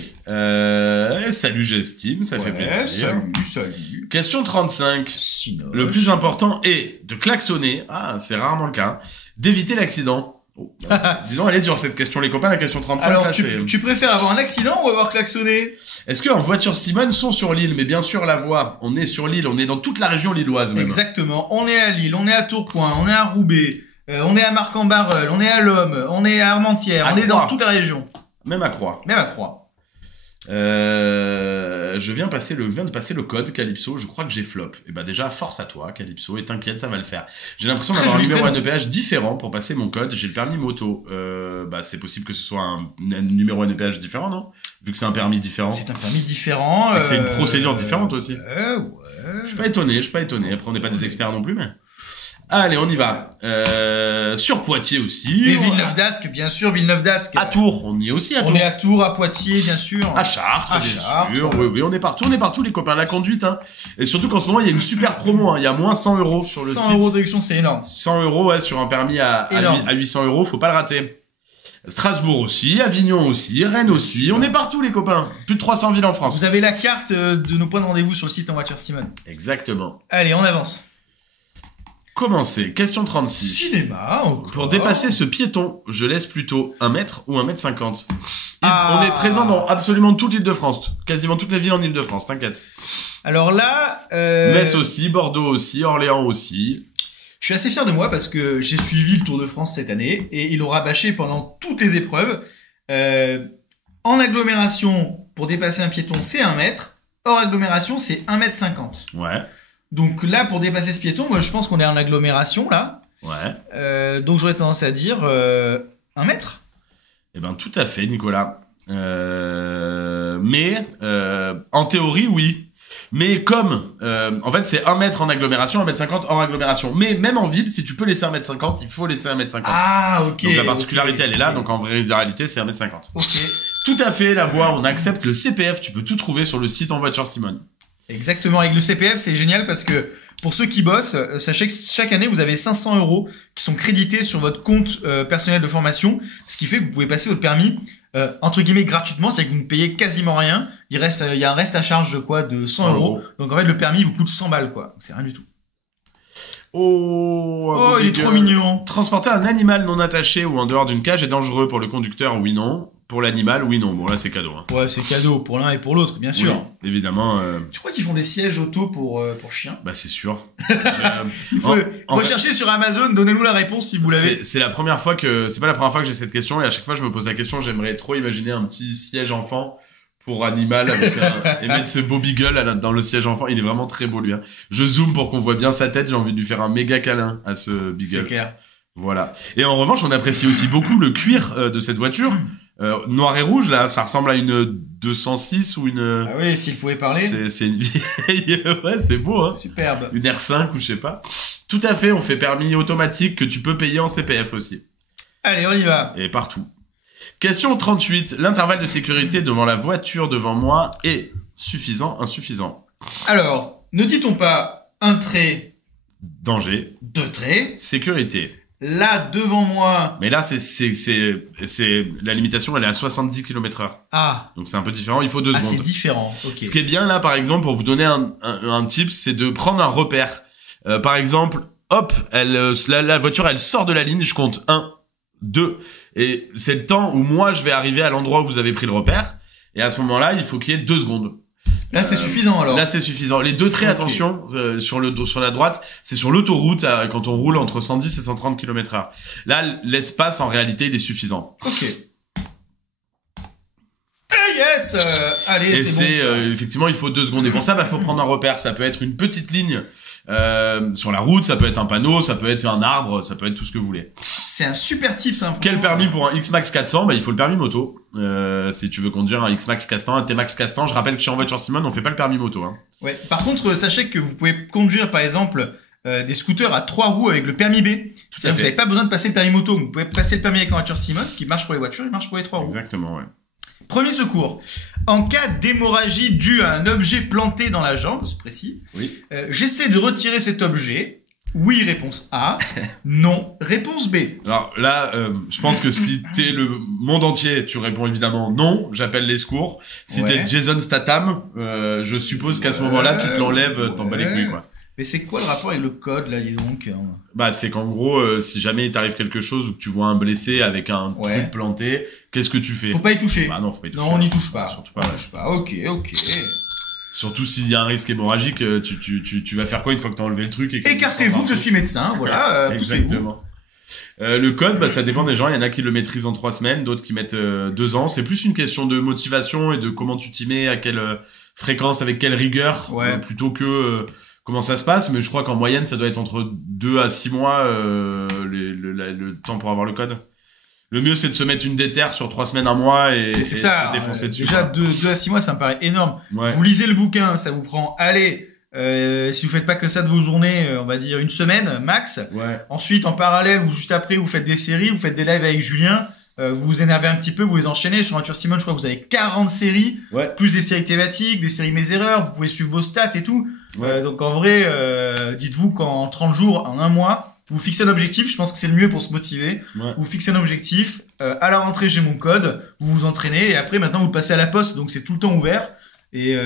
Salut, j'estime, ça fait plaisir. Salut. Question 35. Sinon. Le plus important est de klaxonner, c'est rarement le cas, d'éviter l'accident. Oh, bah, dis donc, elle est dure cette question, les copains, la question 35. Alors, là, c'est... tu préfères avoir un accident ou avoir klaxonné? Est-ce qu'en voiture Simone sont sur l'île? Mais bien sûr, la voie. On est sur l'île, on est dans toute la région lilloise même. Exactement. On est à Lille, on est à Tourcoing, on est à Roubaix, on est à Marc-en-Barœul, on est à Lomme, on est à Armentières, À on est Croix. dans toute la région. Même à Croix. Même à Croix. Je viens de passer le code Calypso, je crois que j'ai flop. Et bah déjà, force à toi Calypso, et t'inquiète, ça va le faire. J'ai l'impression Très d'avoir un joli numéro prénom. NEPH différent pour passer mon code, j'ai le permis moto. C'est possible que ce soit un numéro NEPH différent, non? Vu que c'est un permis différent. C'est un permis différent. Et que c'est une procédure différente aussi. Ouais. Je suis pas étonné. Après, on n'est pas des experts non plus, mais... Allez, on y va. Sur Poitiers aussi. Et Villeneuve d'Ascq, bien sûr, Villeneuve d'Ascq. À Tours, on y est aussi à On Tours. est à Tours, à Poitiers, bien sûr. À Chartres, À bien Chartres. sûr. Oui, on est partout, les copains. La conduite, hein. Et surtout qu'en ce moment, il y a une super promo, hein. Il y a moins 100 € sur le 100 site. € de réduction, c'est énorme. 100 €, ouais, sur un permis à Énorme. 800 €, faut pas le rater. Strasbourg aussi, Avignon aussi, Rennes aussi. On est partout, les copains. Plus de 300 villes en France. Vous avez la carte de nos points de rendez-vous sur le site en voiture Simone. Exactement. Allez, on avance. Commencez. Question 36. Cinéma, encore. Pour dépasser ce piéton, je laisse plutôt 1 mètre ou 1,50 m. Ah. On est présent dans absolument toute l'Île-de-France. Quasiment toutes les villes en Île-de-France, t'inquiète. Alors là, Metz aussi, Bordeaux aussi, Orléans aussi. je suis assez fier de moi parce que j'ai suivi le Tour de France cette année et il aura bâché pendant toutes les épreuves. En agglomération, pour dépasser un piéton, c'est 1 mètre. Hors agglomération, c'est 1,50 m. Ouais, Donc là, pour dépasser ce piéton, moi je pense qu'on est en agglomération là. ouais. Donc j'aurais tendance à dire 1 mètre. Eh ben, tout à fait, Nicolas. Mais en théorie, oui. Mais comme, en fait, c'est 1 mètre en agglomération, 1,50 m hors agglomération. Mais même en ville, si tu peux laisser 1,50 m, il faut laisser 1,50 m. Ah, ok. Donc la particularité, ok, elle est là. ok. Donc en réalité, c'est 1,50 m. Ok. Tout à fait, la voie, on accepte le CPF. Tu peux tout trouver sur le site en voiture Simone. Exactement. Avec le CPF, c'est génial parce que pour ceux qui bossent, sachez que chaque année, vous avez 500 € qui sont crédités sur votre compte personnel de formation, ce qui fait que vous pouvez passer votre permis entre guillemets gratuitement, c'est-à-dire que vous ne payez quasiment rien. Il y a un reste à charge de quoi, de 100 €. Donc en fait, le permis vous coûte 100 balles, quoi. C'est rien du tout. Oh, il est trop mignon. Transporter un animal non attaché ou en dehors d'une cage est dangereux pour le conducteur, oui, non. Pour l'animal, oui, non. Bon, là, c'est cadeau. Hein. Ouais, c'est cadeau pour l'un et pour l'autre, bien sûr. Oui, évidemment. Tu crois qu'ils font des sièges auto pour chiens? Bah, c'est sûr. Il faut en rechercher sur Amazon, donnez-nous la réponse si vous l'avez. C'est la première fois que, c'est pas la première fois que j'ai cette question et à chaque fois je me pose la question, j'aimerais trop imaginer un petit siège enfant pour animal avec et mettre ce beau beagle dans le siège enfant. Il est vraiment très beau, lui, hein. Je zoome pour qu'on voit bien sa tête, j'ai envie de lui faire un méga câlin à ce beagle. C'est clair. Voilà. Et en revanche, on apprécie aussi beaucoup le cuir de cette voiture. Noir et rouge, là, ça ressemble à une 206 ou une... Ah oui, s'il pouvait parler. C'est une vieille... ouais, c'est beau, hein. Superbe. Une R5 ou je sais pas. Tout à fait, on fait permis automatique que tu peux payer en CPF aussi. Allez, on y va. Et partout. Question 38. L'intervalle de sécurité devant la voiture devant moi est suffisant, insuffisant? Alors, ne dit-on pas un trait danger. 2 traits. Sécurité. Là, devant moi... Mais là, la limitation, elle est à 70 km/h. Ah. Donc c'est un peu différent, il faut 2 secondes. Ah, c'est différent, ok. Ce qui est bien là, par exemple, pour vous donner un tip, c'est de prendre un repère. Par exemple, hop, la voiture, elle sort de la ligne, je compte 1, 2, et c'est le temps où moi, je vais arriver à l'endroit où vous avez pris le repère, et à ce moment-là, il faut qu'il y ait 2 secondes. Là, c'est suffisant, alors. Là, c'est suffisant. Les 2 traits, attention, sur la droite, c'est sur l'autoroute, quand on roule entre 110 et 130 km/h. Là, l'espace, en réalité, il est suffisant. Ok. Yes! Allez, et c'est bon. Effectivement, il faut 2 secondes. Et pour ça, faut prendre un repère. Ça peut être une petite ligne sur la route, ça peut être un panneau, ça peut être un arbre, ça peut être tout ce que vous voulez. C'est un super tip, ça. Quel permis pour un X-Max 400? Il faut le permis moto. Si tu veux conduire un X-Max 400, un T-Max 400, je rappelle que chez En Voiture Simone, on fait pas le permis moto. Hein. Ouais. Par contre, sachez que vous pouvez conduire, par exemple, des scooters à 3 roues avec le permis B. Vous n'avez pas besoin de passer le permis moto. Vous pouvez passer le permis avec En Voiture Simone, ce qui marche pour les voitures, il marche pour les 3 roues. Exactement, ouais. Premier secours. En cas d'hémorragie due à un objet planté dans la jambe, c'est précis. Oui. J'essaie de retirer cet objet. Oui, réponse A. Non, réponse B. Alors là, je pense que si t'es le monde entier, tu réponds évidemment non, j'appelle les secours. Si t'es Jason Statham, je suppose qu'à ce moment-là, tu te l'enlèves, t'en bats les couilles, quoi. Mais c'est quoi le rapport avec le code, là, dis donc? C'est qu'en gros, si jamais il t'arrive quelque chose ou que tu vois un blessé avec un truc planté, qu'est-ce que tu fais? Faut pas y toucher. Bah non, faut pas y toucher. Non, on n'y touche pas. Surtout pas. On touche pas. Ok. Surtout s'il y a un risque hémorragique, tu vas faire quoi une fois que t'as enlevé le truc? Écartez-vous, je suis médecin, voilà, exactement. Le code, ça dépend des gens. Il y en a qui le maîtrisent en 3 semaines, d'autres qui mettent 2 ans. C'est plus une question de motivation et de comment tu t'y mets, à quelle fréquence, avec quelle rigueur, plutôt que comment ça se passe. Mais je crois qu'en moyenne, ça doit être entre 2 à 6 mois le temps pour avoir le code. Le mieux, c'est de se mettre une déterre sur 3 semaines, 1 mois et c'est ça, se défoncer dessus. Déjà, 2 à 6 mois, ça me paraît énorme. Ouais. Vous lisez le bouquin, ça vous prend, si vous faites pas que ça de vos journées, on va dire 1 semaine, max. Ouais. Ensuite, en parallèle ou juste après, vous faites des séries, vous faites des lives avec Julien. Vous vous énervez un petit peu, vous les enchaînez. Sur Voiture Simone, je crois que vous avez 40 séries, plus des séries thématiques, des séries Mes Erreurs, vous pouvez suivre vos stats et tout. Donc en vrai, dites-vous qu'en 30 jours, en 1 mois, vous fixez un objectif, je pense que c'est le mieux pour se motiver. Vous fixez un objectif, à la rentrée j'ai mon code, vous vous entraînez et après maintenant vous passez à la poste, donc c'est tout le temps ouvert. Et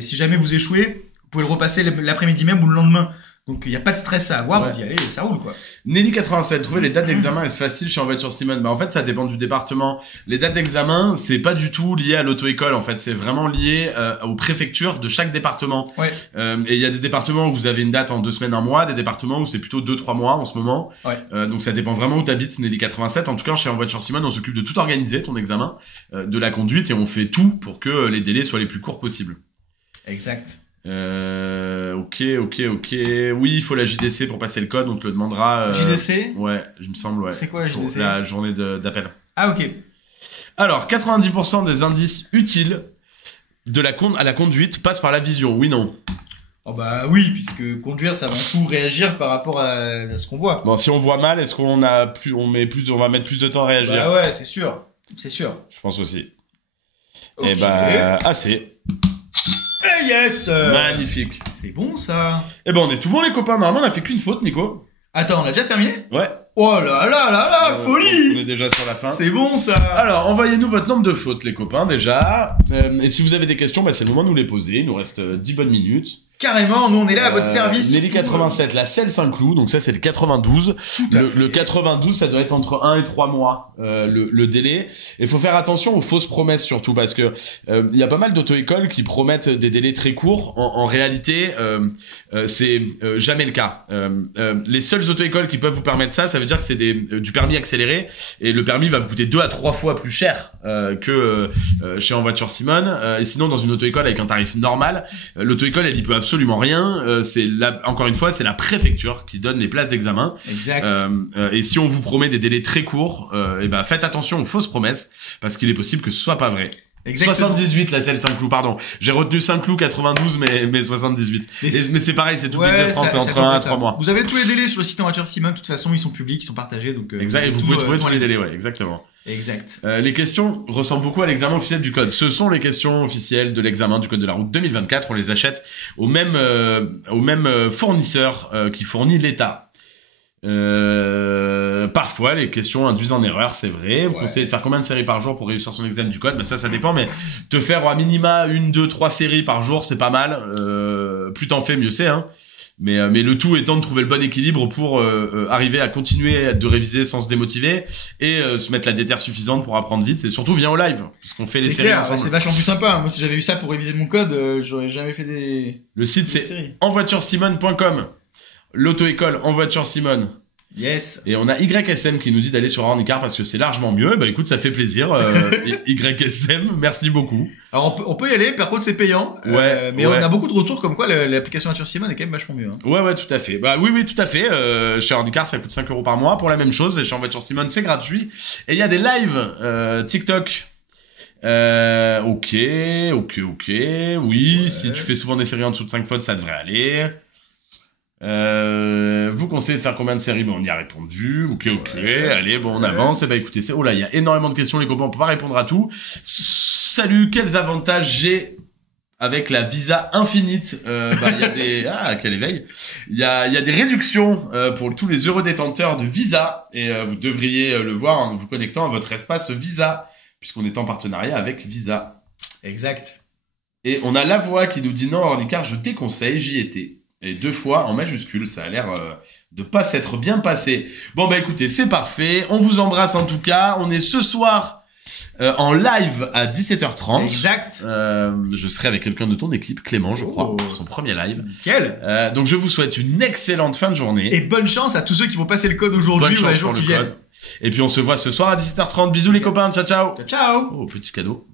si jamais vous échouez, vous pouvez le repasser l'après-midi même ou le lendemain. Donc il y a pas de stress à avoir, vous y allez, ça roule quoi. Nelly87, trouver les dates d'examen est-ce facile chez En Voiture Simone? En fait, ça dépend du département. Les dates d'examen, c'est pas du tout lié à l'auto-école en fait, c'est vraiment lié aux préfectures de chaque département. Et il y a des départements où vous avez une date en 2 semaines, 1 mois, des départements où c'est plutôt 2-3 mois en ce moment. Donc ça dépend vraiment où t'habites, Nelly87. En tout cas, chez En Voiture Simone, on s'occupe de tout organiser, ton examen, de la conduite, et on fait tout pour que les délais soient les plus courts possibles. Exact. Ok. Oui, il faut la JDC pour passer le code, on te le demandera. JDC? Ouais, il me semble, ouais. C'est quoi la JDC? La journée d'appel. Ah, ok. Alors, 90% des indices utiles à la conduite passent par la vision, oui, non? Oh bah oui, puisque conduire, ça va tout réagir par rapport à ce qu'on voit. Bon, si on voit mal, est-ce qu'on va mettre plus de temps à réagir? Bah ouais, c'est sûr. Je pense aussi. Okay. Assez. Yes! Magnifique. C'est bon, ça. On est tout bon, les copains. Normalement, on a fait qu'une faute, Nico. Attends, on a déjà terminé? Ouais. Oh là, folie! On est déjà sur la fin. C'est bon, ça. Alors, envoyez-nous votre nombre de fautes, les copains, déjà. Et si vous avez des questions, c'est le moment de nous les poser. Il nous reste 10 bonnes minutes. Carrément, nous on est là à votre service. Nelly 87, la selle Saint-Cloud, donc ça c'est le 92. Le 92, ça doit être entre 1 et 3 mois le délai. Et faut faire attention aux fausses promesses surtout, parce que il y a pas mal d'auto-écoles qui promettent des délais très courts. En réalité, c'est jamais le cas. Les seules auto-écoles qui peuvent vous permettre ça, ça veut dire que c'est du permis accéléré, et le permis va vous coûter 2 à 3 fois plus cher que chez En Voiture Simone. Et sinon, dans une auto-école avec un tarif normal, l'auto-école elle y peut absolument rien. Encore une fois, c'est la préfecture qui donne les places d'examen. Exact. Et si on vous promet des délais très courts, faites attention aux fausses promesses, parce qu'il est possible que ce soit pas vrai. Exactement. 78 la selle Saint-Cloud, pardon. J'ai retenu Saint-Cloud 92, mais 78. Mais c'est pareil, c'est toute l'île de France, c'est entre 1 et 3 mois. Vous avez tous les délais sur le site En Voiture Simone, de toute façon, ils sont publics, ils sont partagés, donc. Exact, et vous pouvez trouver tous les délais, ouais, exactement. Exact. Les questions ressemblent beaucoup à l'examen officiel du code. Ce sont les questions officielles de l'examen du code de la route 2024. On les achète au même fournisseur qui fournit l'État. Parfois, les questions induisent en erreur, c'est vrai. Vous conseillez de faire combien de séries par jour pour réussir son examen du code? Ça dépend, mais te faire à minima 1, 2, 3 séries par jour, c'est pas mal. Plus t'en fais, mieux c'est, hein. Mais le tout étant de trouver le bon équilibre pour arriver à continuer de réviser sans se démotiver et se mettre la déterre suffisante pour apprendre vite. C'est surtout viens au live, puisqu'on fait les séries ensemble. C'est vachement plus sympa. Moi, si j'avais eu ça pour réviser mon code, j'aurais jamais fait des... Le site, c'est envoituresimone.com. L'auto-école En Voiture Simone. Yes. Et on a YSM qui nous dit d'aller sur Handicap parce que c'est largement mieux. Bah écoute, ça fait plaisir. YSM, merci beaucoup. Alors on peut y aller, par contre c'est payant. Mais on a beaucoup de retours comme quoi l'application Voiture Simone est quand même vachement mieux. Hein. Ouais, tout à fait. Bah oui, tout à fait. Chez Handicap, ça coûte 5 € par mois pour la même chose. Et chez En Voiture Simone, c'est gratuit. Et il y a des lives TikTok. Ok. Oui, si tu fais souvent des séries en dessous de 5 fautes, ça devrait aller. Vous conseillez de faire combien de séries? Bon, on y a répondu. Ok. Allez, bon, on avance. Et bah, écoutez, oh là, il y a énormément de questions, les copains. On peut pas répondre à tout. Salut, quels avantages j'ai avec la Visa Infinite? Il y a des, quel éveil. Il y a des réductions, pour tous les heureux détenteurs de Visa. Et, vous devriez le voir en vous connectant à votre espace Visa, puisqu'on est en partenariat avec Visa. Exact. Et on a La Voix qui nous dit non, Ornicar, je déconseille, j'y étais. Et 2 fois en majuscule, ça a l'air de pas s'être bien passé. Bon bah écoutez, c'est parfait. On vous embrasse en tout cas. On est ce soir en live à 17h30. Exact. Je serai avec quelqu'un de ton équipe, Clément, je crois, pour son premier live. Nickel. Donc je vous souhaite une excellente fin de journée. Et bonne chance à tous ceux qui vont passer le code aujourd'hui ou les jours qui viennent. Et puis on se voit ce soir à 17h30. Bisous les copains, ciao. Ciao. Oh, petit cadeau.